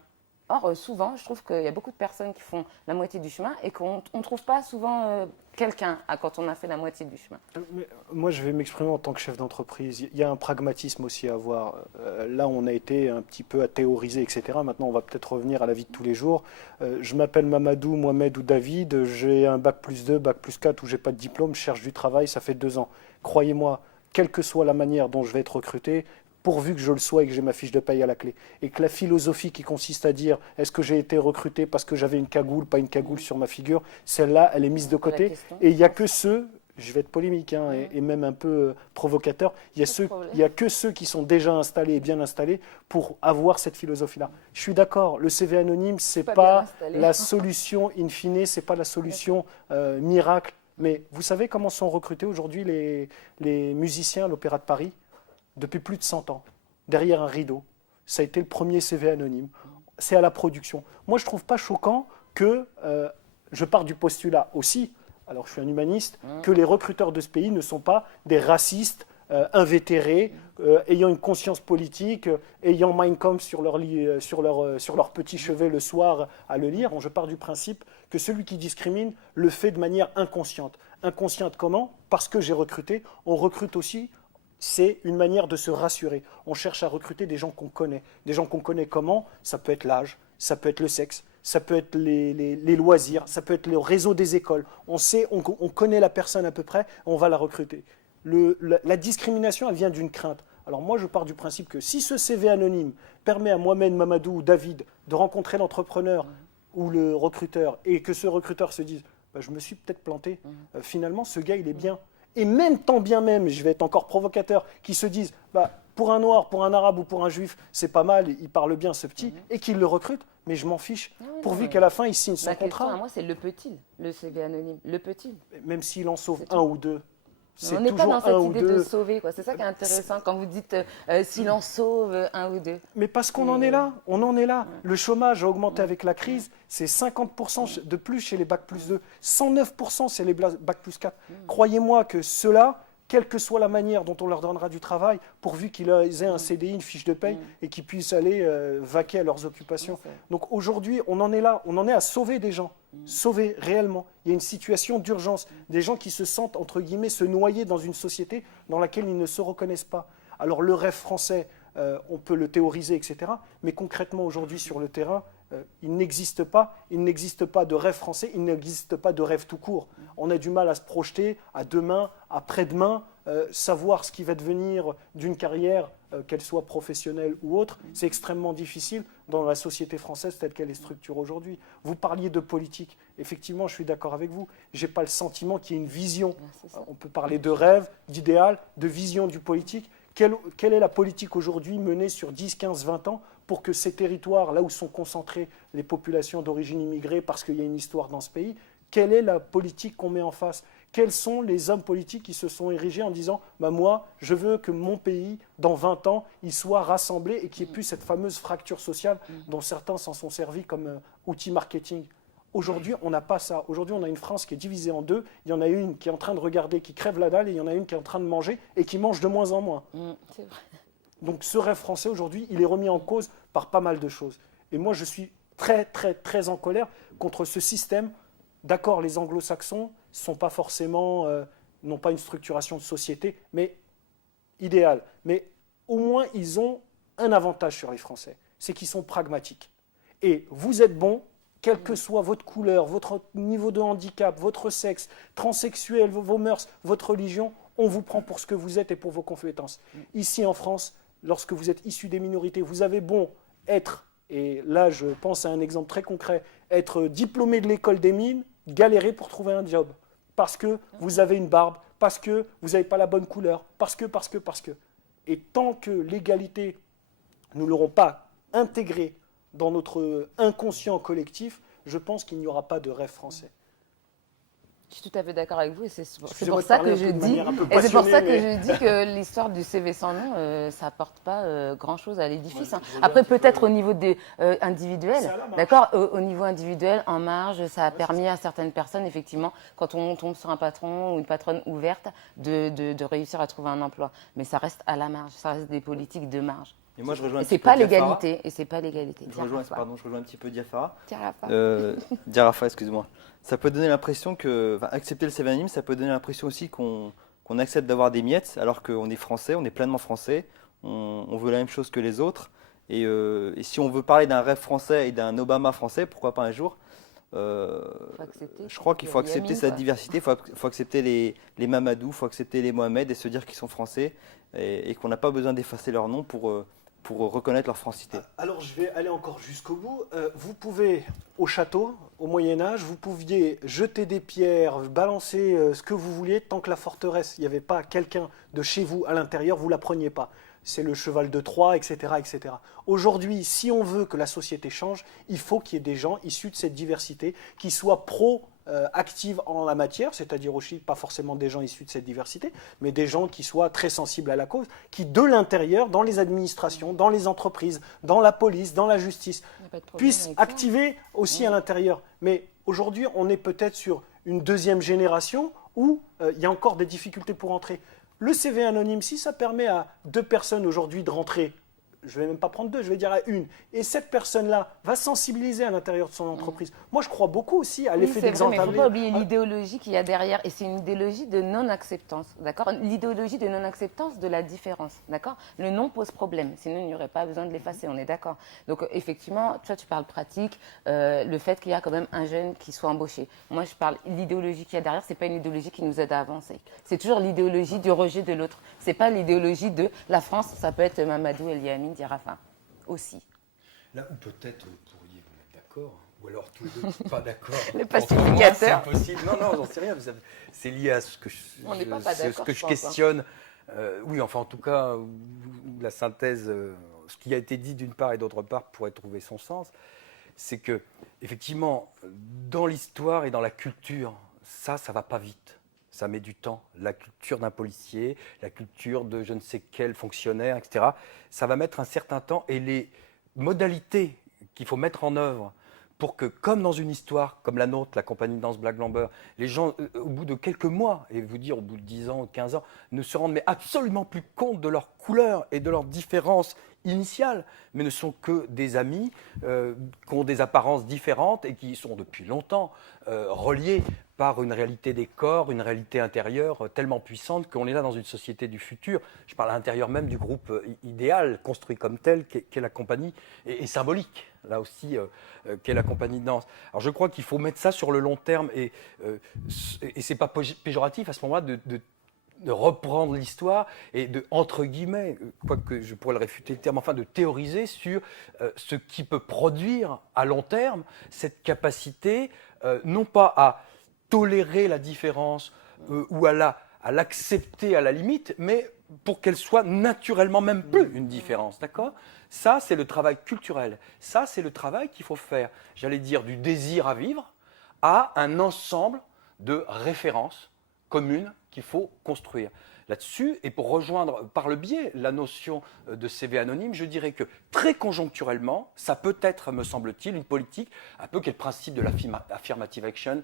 Or, souvent, je trouve qu'il y a beaucoup de personnes qui font la moitié du chemin et qu'on ne trouve pas souvent quelqu'un quand on a fait la moitié du chemin. Mais moi, je vais m'exprimer en tant que chef d'entreprise. Il y a un pragmatisme aussi à avoir. Là, on a été un petit peu à théoriser, etc. Maintenant, on va peut-être revenir à la vie de tous les jours. Je m'appelle Mamadou, Mohamed ou David. J'ai un bac+2, bac+4 où j'ai pas de diplôme. Je cherche du travail, ça fait 2 ans. Croyez-moi, quelle que soit la manière dont je vais être recruté, pourvu que je le sois et que j'ai ma fiche de paye à la clé. Et que la philosophie qui consiste à dire est-ce que j'ai été recruté parce que j'avais une cagoule, pas une cagoule sur ma figure, celle-là, elle est mise de côté. Et il n'y a que ceux, je vais être polémique hein, et même un peu provocateur, il y a que ceux qui sont déjà installés et bien installés pour avoir cette philosophie-là. Je suis d'accord, le CV anonyme, c'est pas la solution in fine, c'est pas la solution miracle. Mais vous savez comment sont recrutés aujourd'hui les musiciens à l'Opéra de Paris ? Depuis plus de 100 ans, derrière un rideau. Ça a été le premier CV anonyme. C'est à la production. Moi, je ne trouve pas choquant que je pars du postulat aussi, alors je suis un humaniste, que les recruteurs de ce pays ne sont pas des racistes invétérés, ayant une conscience politique, ayant Mein Kampf sur leur petit chevet le soir à le lire. Je pars du principe que celui qui discrimine le fait de manière inconsciente. Inconsciente comment ? Parce que j'ai recruté. On recrute aussi. C'est une manière de se rassurer. On cherche à recruter des gens qu'on connaît. Des gens qu'on connaît comment ? Ça peut être l'âge, ça peut être le sexe, ça peut être les loisirs, ça peut être le réseau des écoles. On connaît la personne à peu près, on va la recruter. La discrimination, elle vient d'une crainte. Alors moi, je pars du principe que si ce CV anonyme permet à Mohamed, Mamadou ou David de rencontrer l'entrepreneur ou le recruteur et que ce recruteur se dise bah, « je me suis peut-être planté, finalement, ce gars, il est bien ». Et même tant bien même, je vais être encore provocateur, qui se disent bah, pour un noir, pour un arabe ou pour un juif, c'est pas mal, il parle bien ce petit, et qu'ils le recrutent, mais je m'en fiche, pourvu qu'à la fin, il signe son contrat. Ma question à moi, c'est le peut-il, le CV anonyme, le peut-il. Même s'il en sauve un ou deux. On n'est pas dans cette idée de sauver, quoi. C'est ça qui est intéressant quand vous dites s'il en sauve un ou deux. Mais parce qu'on en est là, on en est là. Le chômage a augmenté avec la crise, c'est 50% de plus chez les bac+2, 109% chez les bac+4. Croyez-moi que ceux-là, quelle que soit la manière dont on leur donnera du travail, pourvu qu'ils aient un CDI, une fiche de paye, et qu'ils puissent aller vaquer à leurs occupations. Donc aujourd'hui, on en est là, on en est à sauver des gens, sauver réellement. Il y a une situation d'urgence, des gens qui se sentent, entre guillemets, se noyer dans une société dans laquelle ils ne se reconnaissent pas. Alors le rêve français, on peut le théoriser, etc. Mais concrètement, aujourd'hui, sur le terrain, il n'existe pas de rêve français, il n'existe pas de rêve tout court. On a du mal à se projeter à demain, après-demain, savoir ce qui va devenir d'une carrière, qu'elle soit professionnelle ou autre, c'est extrêmement difficile dans la société française telle qu'elle est structurée aujourd'hui. Vous parliez de politique, effectivement, je suis d'accord avec vous, je n'ai pas le sentiment qu'il y ait une vision. On peut parler de rêve, d'idéal, de vision du politique. Quelle est la politique aujourd'hui menée sur 10, 15, 20 ans pour que ces territoires, là où sont concentrées les populations d'origine immigrée, parce qu'il y a une histoire dans ce pays, quelle est la politique qu'on met en face ? Quels sont les hommes politiques qui se sont érigés en disant bah, « moi, je veux que mon pays, dans 20 ans, il soit rassemblé et qu'il n'y ait plus cette fameuse fracture sociale dont certains s'en sont servis comme outil marketing ». Aujourd'hui, on n'a pas ça. Aujourd'hui, on a une France qui est divisée en deux. Il y en a une qui est en train de regarder, qui crève la dalle, et il y en a une qui est en train de manger et qui mange de moins en moins. C'est vrai. Donc ce rêve français, aujourd'hui, il est remis en cause par pas mal de choses. Et moi, je suis très, très, très en colère contre ce système. D'accord, les anglo-saxons sont pas forcément, n'ont pas une structuration de société, mais idéale. Mais au moins, ils ont un avantage sur les Français, c'est qu'ils sont pragmatiques. Et vous êtes bons, quelle que soit votre couleur, votre niveau de handicap, votre sexe, transsexuel, vos mœurs, votre religion, on vous prend pour ce que vous êtes et pour vos compétences. Ici en France, lorsque vous êtes issu des minorités, vous avez bon être, et là je pense à un exemple très concret, être diplômé de l'école des mines, galérer pour trouver un job. Parce que vous avez une barbe, parce que vous n'avez pas la bonne couleur, parce que. Et tant que l'égalité, nous ne l'aurons pas intégrée dans notre inconscient collectif, je pense qu'il n'y aura pas de rêve français. Je suis tout à fait d'accord avec vous et c'est pour Excusez-moi de ça parler que un peu je de dis manière un peu et c'est pour ça que passionnée, je dis que l'histoire du CV sans nom, ça apporte pas grand-chose à l'édifice. Après, peut-être au niveau des individuel, d'accord, au niveau individuel, en marge, ça a permis à certaines personnes, effectivement, quand on tombe sur un patron ou une patronne ouverte, de réussir à trouver un emploi. Mais ça reste à la marge, ça reste des politiques de marge. Et moi, je rejoins un Et petit c'est peu pas Diafara. l'égalité. Et c'est pas l'égalité. Je rejoins un petit peu Diafara. Diafara. Diarafa, excuse-moi. Ça peut donner l'impression que, enfin, accepter le CV anonyme, ça peut donner l'impression aussi qu'on accepte d'avoir des miettes, alors qu'on est français, on est pleinement français, on veut la même chose que les autres. Et si on veut parler d'un rêve français et d'un Obama français, pourquoi pas un jour je crois qu'il faut accepter cette diversité, il faut accepter les Mamadou, il faut accepter les Mohamed et se dire qu'ils sont français et qu'on n'a pas besoin d'effacer leur nom pour reconnaître leur francité. Alors je vais aller encore jusqu'au bout. Vous pouvez, au château, au Moyen-Âge, vous pouviez jeter des pierres, balancer ce que vous vouliez, tant que la forteresse, il n'y avait pas quelqu'un de chez vous à l'intérieur, vous ne la preniez pas. C'est le cheval de Troie, etc., etc. Aujourd'hui, si on veut que la société change, il faut qu'il y ait des gens issus de cette diversité qui soient pro-actifs en la matière, c'est-à-dire aussi pas forcément des gens issus de cette diversité, mais des gens qui soient très sensibles à la cause, qui de l'intérieur, dans les administrations, dans les entreprises, dans la police, dans la justice, puissent activer aussi à l'intérieur. Mais aujourd'hui, on est peut-être sur une deuxième génération où il y a encore des difficultés pour entrer. Le CV anonyme, si ça permet à 2 personnes aujourd'hui de rentrer, je ne vais même pas prendre 2, je vais dire à 1, et cette personne-là va sensibiliser à l'intérieur de son entreprise. Moi, je crois beaucoup aussi à l'effet d'exemple. Mais il ne faut pas oublier l'idéologie qu'il y a derrière, et c'est une idéologie de non-acceptance, d'accord ? L'idéologie de non-acceptance de la différence, d'accord ? Le non pose problème, sinon il n'y aurait pas besoin de l'effacer, on est d'accord. Donc effectivement, toi tu parles pratique, le fait qu'il y a quand même un jeune qui soit embauché. Moi je parle l'idéologie qu'il y a derrière, c'est pas une idéologie qui nous aide à avancer. C'est toujours l'idéologie du rejet de l'autre. C'est pas l'idéologie de la France, ça peut être Mamadou El Yamine Diarafa aussi. Là où peut-être vous pourriez vous mettre d'accord, ou alors tous les deux pas d'accord. Le pacificateur. C'est impossible. Non, j'en sais rien. C'est lié à ce que On n'est pas d'accord, ce que je je pense, questionne. Oui, enfin en tout cas, la synthèse, ce qui a été dit d'une part et d'autre part pourrait trouver son sens, c'est que effectivement, dans l'histoire et dans la culture, ça va pas vite. Ça met du temps. La culture d'un policier, la culture de je ne sais quel fonctionnaire, etc. Ça va mettre un certain temps et les modalités qu'il faut mettre en œuvre pour que, comme dans une histoire comme la nôtre, la compagnie de danse Black Lamber, les gens, au bout de quelques mois, et vous dire au bout de 10 ans ou 15 ans, ne se rendent mais absolument plus compte de leur couleur et de leurs différences initiales, mais ne sont que des amis qui ont des apparences différentes et qui sont depuis longtemps reliés par une réalité des corps, une réalité intérieure tellement puissante qu'on est là dans une société du futur. Je parle à l'intérieur même du groupe idéal, construit comme tel, qu'est la compagnie, et symbolique, là aussi, qu'est la compagnie de danse. Alors je crois qu'il faut mettre ça sur le long terme, et c'est pas péjoratif à ce moment-là de reprendre l'histoire et de, entre guillemets, quoique je pourrais le réfuter le terme, enfin de théoriser sur ce qui peut produire à long terme cette capacité, non pas à tolérer la différence ou à l'accepter à la limite, mais pour qu'elle soit naturellement même plus une différence, d'accord ? Ça, c'est le travail culturel. Ça, c'est le travail qu'il faut faire, j'allais dire, du désir à vivre à un ensemble de références communes qu'il faut construire. Là-dessus, et pour rejoindre par le biais la notion de CV anonyme, je dirais que très conjoncturellement, ça peut être, me semble-t-il, une politique, un peu qu'est le principe de l'affirmative action,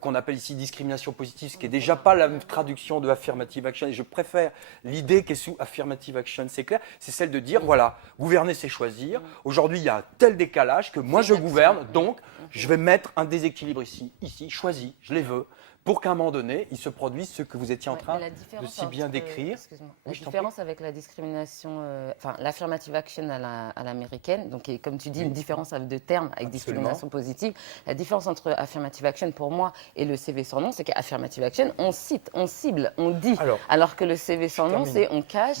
qu'on appelle ici discrimination positive, ce qui n'est déjà pas la traduction de affirmative action, et je préfère l'idée qui est sous affirmative action, c'est clair, c'est celle de dire, voilà, gouverner c'est choisir, aujourd'hui il y a un tel décalage que moi je gouverne, donc je vais mettre un déséquilibre ici, choisi, je les veux, pour qu'à un moment donné, il se produise ce que vous étiez en train de si bien décrire. La différence avec la discrimination, enfin l'affirmative action à l'américaine, donc et comme tu dis, une différence de terme avec discrimination positive. La différence entre affirmative action pour moi et le CV sans nom, c'est qu'affirmative action, on cite, on cible, on dit, alors que le CV sans nom, c'est on cache.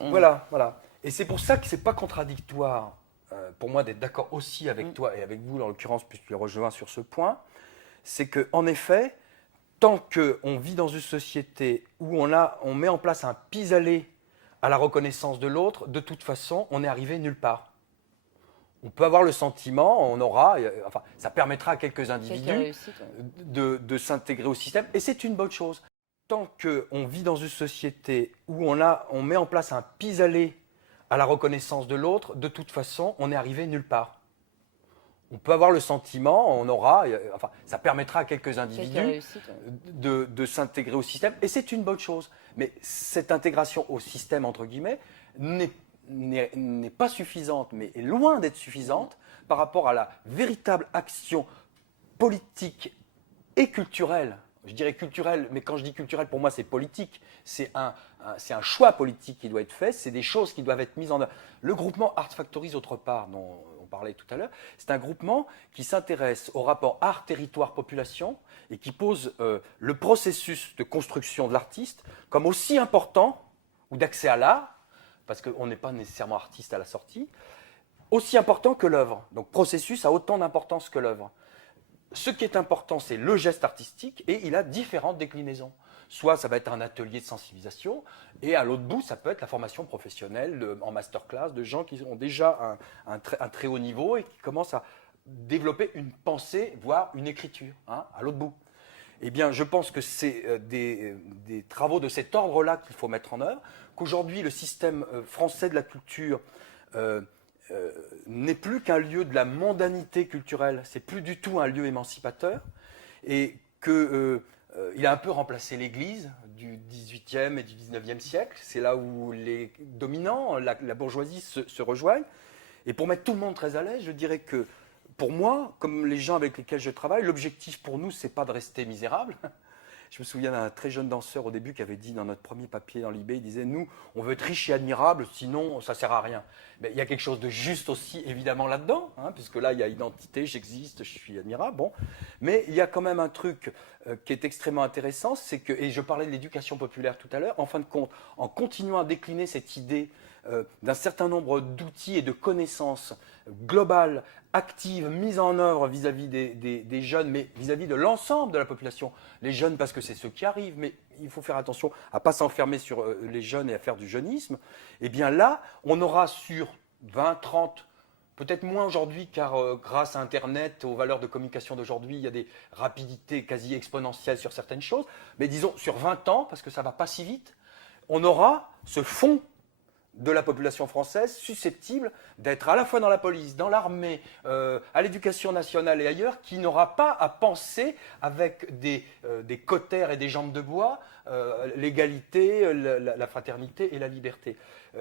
Voilà. Et c'est pour ça que c'est pas contradictoire pour moi d'être d'accord aussi avec toi et avec vous, en l'occurrence, puisque tu le rejoins sur ce point, c'est qu'en effet, tant qu'on vit dans une société où on met en place un pis-aller à la reconnaissance de l'autre, de toute façon, on est arrivé nulle part. On peut avoir le sentiment, ça permettra à quelques individus de s'intégrer au système, et c'est une bonne chose. Tant qu'on vit dans une société où on met en place un pis-aller à la reconnaissance de l'autre, de toute façon, on est arrivé nulle part. On peut avoir le sentiment, ça permettra à quelques individus de s'intégrer au système, et c'est une bonne chose. Mais cette intégration au système, entre guillemets, n'est pas suffisante, mais est loin d'être suffisante par rapport à la véritable action politique et culturelle. Je dirais culturelle, mais quand je dis culturelle, pour moi, c'est politique. C'est un choix politique qui doit être fait, c'est des choses qui doivent être mises en œuvre. Le groupement Art Factories, autre part, dont on parlait tout à l'heure, c'est un groupement qui s'intéresse au rapport art, territoire, population et qui pose le processus de construction de l'artiste comme aussi important, ou d'accès à l'art, parce qu'on n'est pas nécessairement artiste à la sortie, aussi important que l'œuvre. Donc processus a autant d'importance que l'œuvre. Ce qui est important, c'est le geste artistique et il a différentes déclinaisons. Soit ça va être un atelier de sensibilisation et à l'autre bout, ça peut être la formation professionnelle en masterclass de gens qui ont déjà un très haut niveau et qui commencent à développer une pensée, voire une écriture, hein, à l'autre bout. Eh bien, je pense que c'est des travaux de cet ordre-là qu'il faut mettre en œuvre, qu'aujourd'hui, le système français de la culture n'est plus qu'un lieu de la mondanité culturelle, c'est plus du tout un lieu émancipateur, et qu'il a un peu remplacé l'Église du XVIIIe et du XIXe siècle. C'est là où les dominants, la bourgeoisie se rejoignent. Et pour mettre tout le monde très à l'aise, je dirais que pour moi, comme les gens avec lesquels je travaille, l'objectif pour nous, c'est pas de rester misérable. Je me souviens d'un très jeune danseur au début qui avait dit dans notre premier papier dans l'IB, il disait « Nous, on veut être riche et admirable, sinon ça ne sert à rien ». Mais il y a quelque chose de juste aussi, évidemment, là-dedans, hein, puisque là, il y a identité, j'existe, je suis admirable. Bon. Mais il y a quand même un truc qui est extrêmement intéressant, c'est que, et je parlais de l'éducation populaire tout à l'heure, en fin de compte, en continuant à décliner cette idée d'un certain nombre d'outils et de connaissances globales, actives, mises en œuvre vis-à-vis des jeunes, mais vis-à-vis de l'ensemble de la population. Les jeunes, parce que c'est ceux qui arrivent, mais il faut faire attention à ne pas s'enfermer sur les jeunes et à faire du jeunisme. Eh bien là, on aura sur 20, 30, peut-être moins aujourd'hui, car grâce à Internet, aux valeurs de communication d'aujourd'hui, il y a des rapidités quasi exponentielles sur certaines choses, mais disons sur 20 ans, parce que ça ne va pas si vite, on aura ce fond de la population française susceptible d'être à la fois dans la police, dans l'armée, à l'éducation nationale et ailleurs, qui n'aura pas à penser avec des cautères et des jambes de bois l'égalité, la fraternité et la liberté.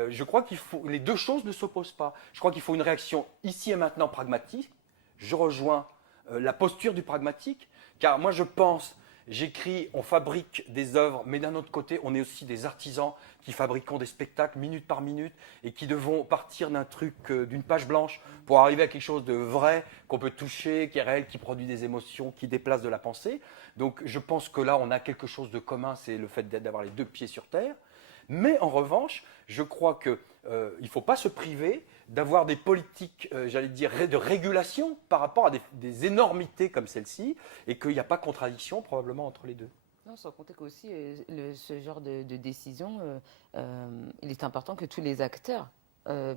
Je crois qu'il faut, les deux choses ne s'opposent pas. Je crois qu'il faut une réaction ici et maintenant pragmatique. Je rejoins la posture du pragmatique, car moi je pense, j'écris, on fabrique des œuvres, mais d'un autre côté, on est aussi des artisans qui fabriquons des spectacles minute par minute et qui devons partir d'un truc, d'une page blanche pour arriver à quelque chose de vrai, qu'on peut toucher, qui est réel, qui produit des émotions, qui déplace de la pensée. Donc je pense que là, on a quelque chose de commun, c'est le fait d'avoir les deux pieds sur terre. Mais en revanche, je crois qu'il ne faut pas se priver d'avoir des politiques, j'allais dire, de régulation par rapport à des énormités comme celle-ci, et qu'il n'y a pas contradiction probablement entre les deux. Non, sans compter qu'aussi, ce genre de décision, il est important que tous les acteurs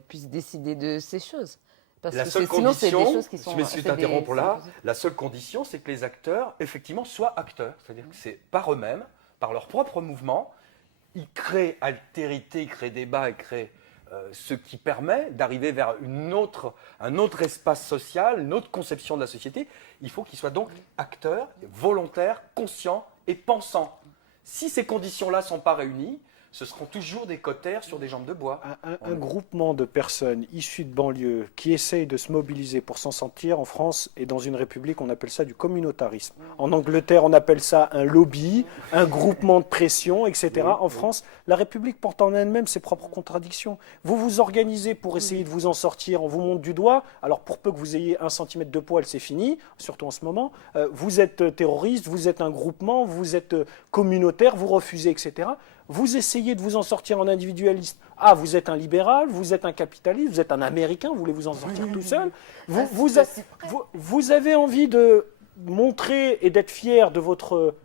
puissent décider de ces choses. Parce La que seule sinon, c'est des condition, choses qui sont... je m'excuse c'est d'interrompre des- là, la seule condition, c'est que les acteurs, effectivement, soient acteurs. C'est-à-dire que c'est par eux-mêmes, par leur propre mouvement, ils créent altérité, ils créent débat, ils créent ce qui permet d'arriver vers un autre espace social, une autre conception de la société. Il faut qu'ils soient donc acteurs, volontaires, conscients et pensants. Si ces conditions-là ne sont pas réunies, ce seront toujours des cautères sur des jambes de bois. Un groupement de personnes issues de banlieues qui essayent de se mobiliser pour s'en sortir en France et dans une république, on appelle ça du communautarisme. En Angleterre, on appelle ça un lobby, un groupement de pression, etc. En France, la République porte en elle-même ses propres contradictions. Vous vous organisez pour essayer de vous en sortir, on vous monte du doigt. Alors pour peu que vous ayez 1 centimètre de poil, c'est fini, surtout en ce moment. Vous êtes terroriste, vous êtes un groupement, vous êtes communautaire, vous refusez, etc. Vous essayez de vous en sortir en individualiste. Ah, vous êtes un libéral, vous êtes un capitaliste, vous êtes un américain, vous voulez vous en sortir tout seul. Vous avez envie de montrer et d'être fier de votre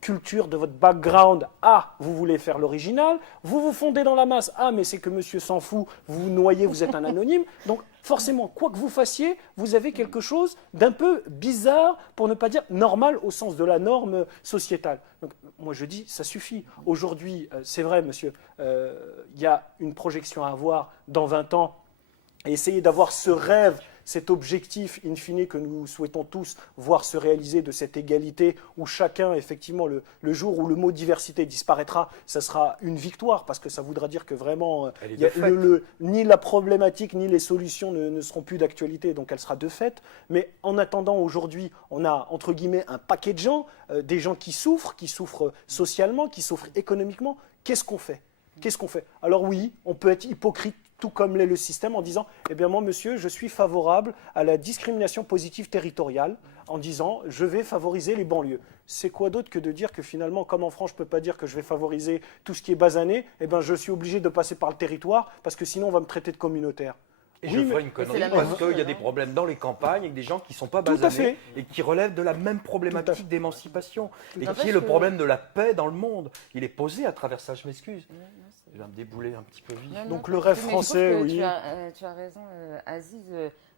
culture, de votre background. Ah, vous voulez faire l'original. Vous vous fondez dans la masse. Ah, mais c'est que monsieur s'en fout, vous vous noyez, vous êtes un anonyme. Donc, forcément, quoi que vous fassiez, vous avez quelque chose d'un peu bizarre, pour ne pas dire normal au sens de la norme sociétale. Donc, moi, je dis, ça suffit. Aujourd'hui, c'est vrai, monsieur, il y a une projection à avoir dans 20 ans. Et essayer d'avoir ce rêve cet objectif in fine que nous souhaitons tous voir se réaliser de cette égalité où chacun, effectivement, le jour où le mot diversité disparaîtra, ça sera une victoire parce que ça voudra dire que vraiment, Elle est il y a de fait. ni la problématique ni les solutions ne seront plus d'actualité, donc elle sera de fait. Mais en attendant, aujourd'hui, on a, entre guillemets, un paquet de gens, des gens qui souffrent socialement, qui souffrent économiquement. Qu'est-ce qu'on fait ? Qu'est-ce qu'on fait ? Alors oui, on peut être hypocrite, tout comme l'est le système, en disant « Eh bien moi, monsieur, je suis favorable à la discrimination positive territoriale », en disant « Je vais favoriser les banlieues ». C'est quoi d'autre que de dire que finalement, comme en France, je ne peux pas dire que je vais favoriser tout ce qui est basané, eh bien je suis obligé de passer par le territoire, parce que sinon on va me traiter de communautaire. Et Oui, je mais- ferai une c'est connerie la même parce chose, qu'il y a hein. des problèmes dans les campagnes avec des gens qui ne sont pas Tout à basanés fait. et qui relèvent de la même Tout à problématique fait. d'émancipation. Et à qui fait. est le problème de la paix dans le monde. Il est posé à travers ça, je m'excuse. Ouais, non, c'est- Je vais me débouler un petit peu vite. Non, Donc non, le pas rêve du tout, mais je trouve français, que oui. Tu as raison, Aziz,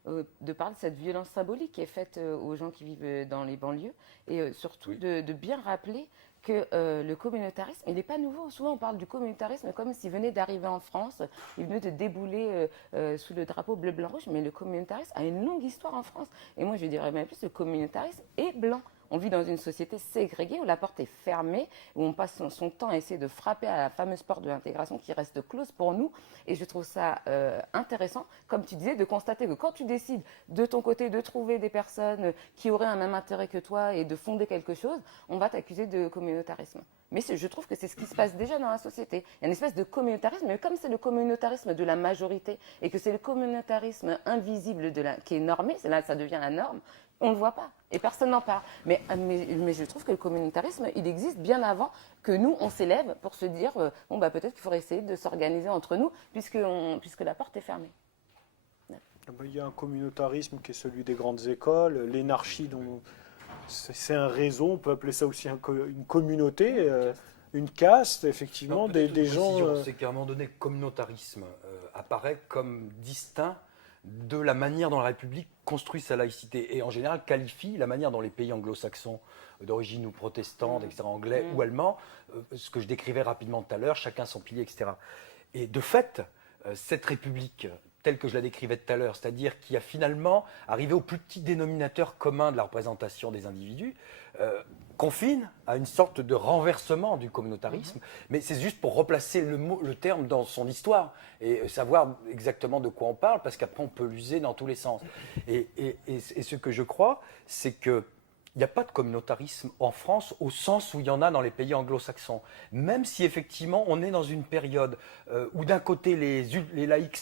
de parler de cette violence symbolique qui est faite aux gens qui vivent dans les banlieues et surtout Oui. de bien rappeler que le communautarisme, il n'est pas nouveau. Souvent, on parle du communautarisme comme s'il venait d'arriver en France, il venait de débouler sous le drapeau bleu-blanc-rouge, mais le communautarisme a une longue histoire en France. Et moi, je dirais même plus, le communautarisme est blanc. On vit dans une société ségrégée où la porte est fermée, où on passe son temps à essayer de frapper à la fameuse porte de l'intégration qui reste close pour nous. Et je trouve ça intéressant, comme tu disais, de constater que quand tu décides de ton côté de trouver des personnes qui auraient un même intérêt que toi et de fonder quelque chose, on va t'accuser de communautarisme. Mais je trouve que c'est ce qui se passe déjà dans la société. Il y a une espèce de communautarisme, mais comme c'est le communautarisme de la majorité et que c'est le communautarisme invisible qui est normé, c'est là que ça devient la norme, on ne le voit pas et personne n'en parle. Mais je trouve que le communautarisme, il existe bien avant que nous, on s'élève pour se dire bon, bah, peut-être qu'il faudrait essayer de s'organiser entre nous puisque la porte est fermée. Il y a un communautarisme qui est celui des grandes écoles, l'énarchie, c'est un réseau, on peut appeler ça aussi une communauté, une caste, effectivement, Non, peut-être des une gens. précision, c'est qu'à un moment donné, communautarisme apparaît comme distinct de la manière dont la République construit sa laïcité et en général qualifie la manière dont les pays anglo-saxons d'origine ou protestante, etc., anglais ou allemands, ce que je décrivais rapidement tout à l'heure, chacun son pilier, etc. Et de fait, cette République telle que je la décrivais tout à l'heure, c'est-à-dire qui a finalement arrivé au plus petit dénominateur commun de la représentation des individus, confine à une sorte de renversement du communautarisme, mais c'est juste pour replacer le terme dans son histoire et savoir exactement de quoi on parle, parce qu'après on peut l'user dans tous les sens. Et ce que je crois, c'est que il n'y a pas de communautarisme en France au sens où il y en a dans les pays anglo-saxons. Même si effectivement on est dans une période où d'un côté les laïcs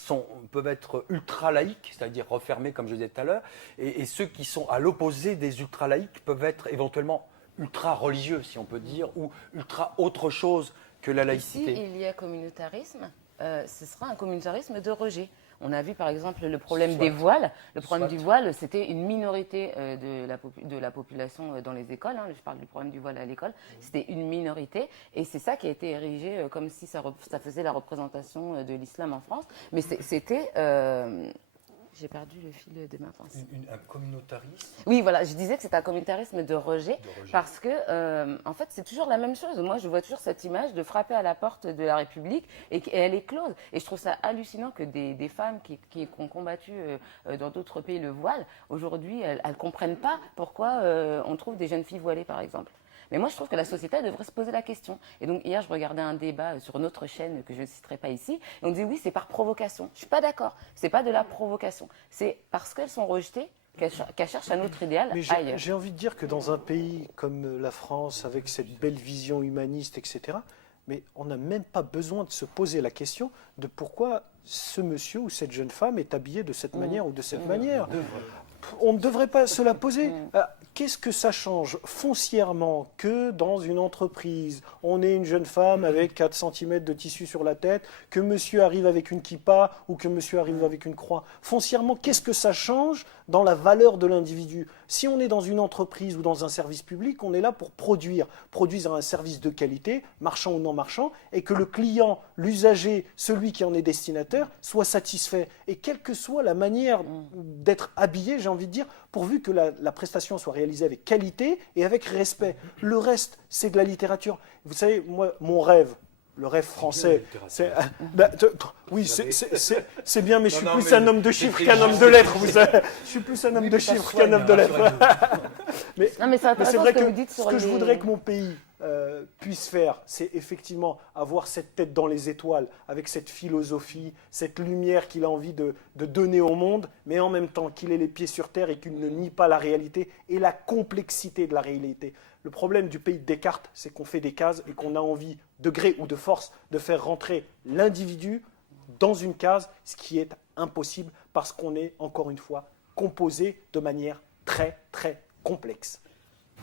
peuvent être ultra-laïcs, c'est-à-dire refermés comme je disais tout à l'heure, et ceux qui sont à l'opposé des ultra-laïcs peuvent être éventuellement ultra-religieux, si on peut dire, ou ultra autre chose que la laïcité. Si il y a communautarisme, ce sera un communautarisme de rejet. On a vu par exemple le problème des voiles. Le problème du voile, c'était une minorité de la population dans les écoles. Hein. Je parle du problème du voile à l'école. C'était une minorité et c'est ça qui a été érigé comme si ça faisait la représentation de l'islam en France. Mais c'était... j'ai perdu le fil de ma pensée. Un communautarisme. Oui, voilà, je disais que c'est un communautarisme de rejet, parce que, en fait, c'est toujours la même chose. Moi, je vois toujours cette image de frapper à la porte de la République et elle est close. Et je trouve ça hallucinant que des femmes qui ont combattu dans d'autres pays le voile, aujourd'hui, elles ne comprennent pas pourquoi on trouve des jeunes filles voilées, par exemple. Mais moi, je trouve que la société devrait se poser la question. Et donc, hier, je regardais un débat sur notre chaîne que je ne citerai pas ici. Et on dit oui, c'est par provocation. Je ne suis pas d'accord. Ce n'est pas de la provocation. C'est parce qu'elles sont rejetées qu'elles cherchent un autre idéal Mais ailleurs. j'ai envie de dire que dans un pays comme la France, avec cette belle vision humaniste, etc., mais on n'a même pas besoin de se poser la question de pourquoi ce monsieur ou cette jeune femme est habillé de cette manière ou de cette manière. On ne devrait pas se la poser. Qu'est-ce que ça change foncièrement que dans une entreprise, on ait une jeune femme avec 4 cm de tissu sur la tête, que monsieur arrive avec une kippa ou que monsieur arrive avec une croix? Foncièrement, qu'est-ce que ça change dans la valeur de l'individu? Si on est dans une entreprise ou dans un service public, on est là pour produire un service de qualité, marchand ou non marchand, et que le client, l'usager, celui qui en est destinataire, soit satisfait. Et quelle que soit la manière d'être habillé, j'ai envie de dire, pourvu que la prestation soit réalisée avec qualité et avec respect. Le reste, c'est de la littérature. Vous savez, moi, mon rêve, le rêve français, oui, c'est bien, mais je suis plus un homme de chiffres qu'un homme de lettres. Vous savez. Je suis plus un homme de chiffres qu'un homme de lettres. Non, mais c'est vrai ce que que vous dites sur ce que je les- voudrais que mon pays puisse faire, c'est effectivement avoir cette tête dans les étoiles, avec cette philosophie, cette lumière qu'il a envie de donner au monde, mais en même temps qu'il ait les pieds sur terre et qu'il ne nie pas la réalité et la complexité de la réalité. Le problème du pays de Descartes, c'est qu'on fait des cases et qu'on a envie, de gré ou de force, de faire rentrer l'individu dans une case, ce qui est impossible parce qu'on est, encore une fois, composé de manière très, très complexe.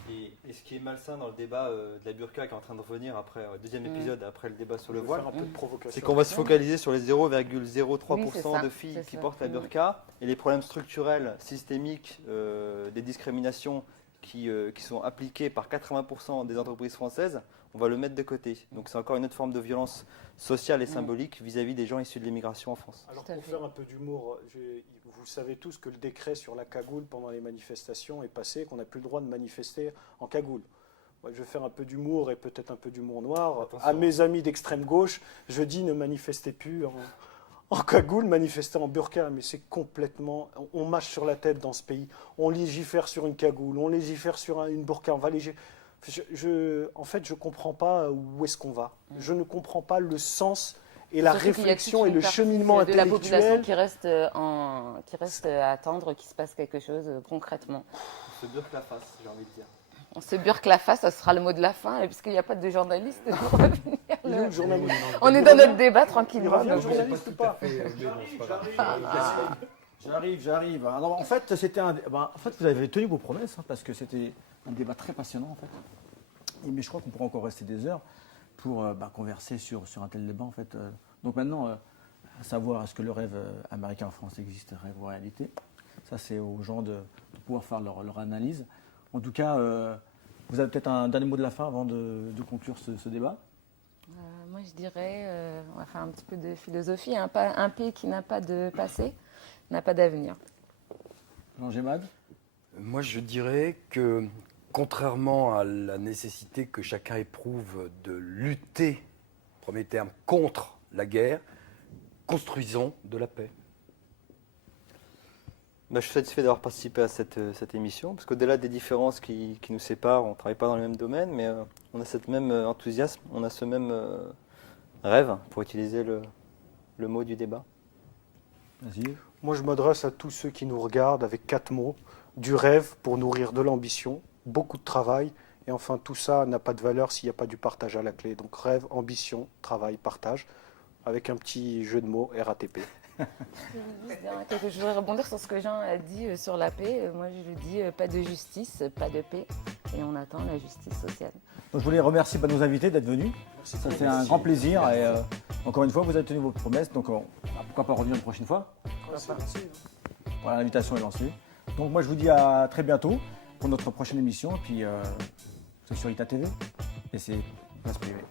Et ce qui est malsain dans le débat de la burqa qui est en train de revenir après deuxième épisode, après le débat sur le Je vais voile, faire un peu de provocation. c'est qu'on va se focaliser sur les 0,03% Oui, c'est ça, de filles c'est qui ça. portent la burqa et les problèmes structurels, systémiques, des discriminations qui sont appliquées par 80% des entreprises françaises, on va le mettre de côté. Donc c'est encore une autre forme de violence sociale et symbolique vis-à-vis des gens issus de l'immigration en France. Alors Tout à pour fait. faire un peu d'humour, vous savez tous que le décret sur la cagoule pendant les manifestations est passé, qu'on n'a plus le droit de manifester en cagoule. Moi, je vais faire un peu d'humour et peut-être un peu d'humour noir. Attention. À mes amis d'extrême gauche, je dis ne manifestez plus en cagoule, manifestez en burqa. Mais c'est complètement... On mâche sur la tête dans ce pays. On légifère sur une cagoule, on légifère sur une burqa. On va en fait, je ne comprends pas où est-ce qu'on va. Je ne comprends pas le sens et la Surtout qu'il y a réflexion toute et une le partie cheminement de la population intellectuel. qui reste à attendre qu'il se passe quelque chose concrètement. On se burque la face, j'ai envie de dire. On se burque la face, ça sera le mot de la fin, et puisqu'il n'y a pas de journaliste pour revenir. Il est où le journaliste On est dans notre débat Il tranquillement. revient le donc, journaliste ou pas J'arrive. Alors, en fait, vous avez tenu vos promesses, hein, parce que c'était un débat très passionnant, en fait. Mais je crois qu'on pourra encore rester des heures pour converser sur un tel débat, en fait. Donc maintenant, à savoir, est-ce que le rêve américain en France existe, rêve ou réalité? Ça, c'est aux gens de pouvoir faire leur analyse. En tout cas, vous avez peut-être un dernier mot de la fin avant de conclure ce débat? Moi, je dirais, on va faire un petit peu de philosophie. Un pays qui n'a pas de passé n'a pas d'avenir. Jean Gémad? Moi, je dirais que, contrairement à la nécessité que chacun éprouve de lutter, premier terme, contre la guerre, construisons de la paix. Je suis satisfait d'avoir participé à cette émission, parce qu'au-delà des différences qui nous séparent, on ne travaille pas dans le même domaine, mais on a ce même enthousiasme, on a ce même rêve, pour utiliser le mot du débat. Vas-y. Moi, je m'adresse à tous ceux qui nous regardent avec 4 mots. Du rêve pour nourrir de l'ambition, beaucoup de travail, et enfin, tout ça n'a pas de valeur s'il n'y a pas du partage à la clé. Donc, rêve, ambition, travail, partage, avec un petit jeu de mots RATP. Je voudrais rebondir sur ce que Jean a dit sur la paix. Moi, je lui dis pas de justice, pas de paix, et on attend la justice sociale. Donc, je voulais remercier nos invités d'être venus. Ça, c'est un grand plaisir. Et encore une fois, vous avez tenu vos promesses. Donc, pourquoi pas revenir une prochaine fois? Voilà, l'invitation est lancée. Donc, moi, je vous dis à très bientôt pour notre prochaine émission. Et puis, c'est sur ITA TV. Et c'est Place Privée.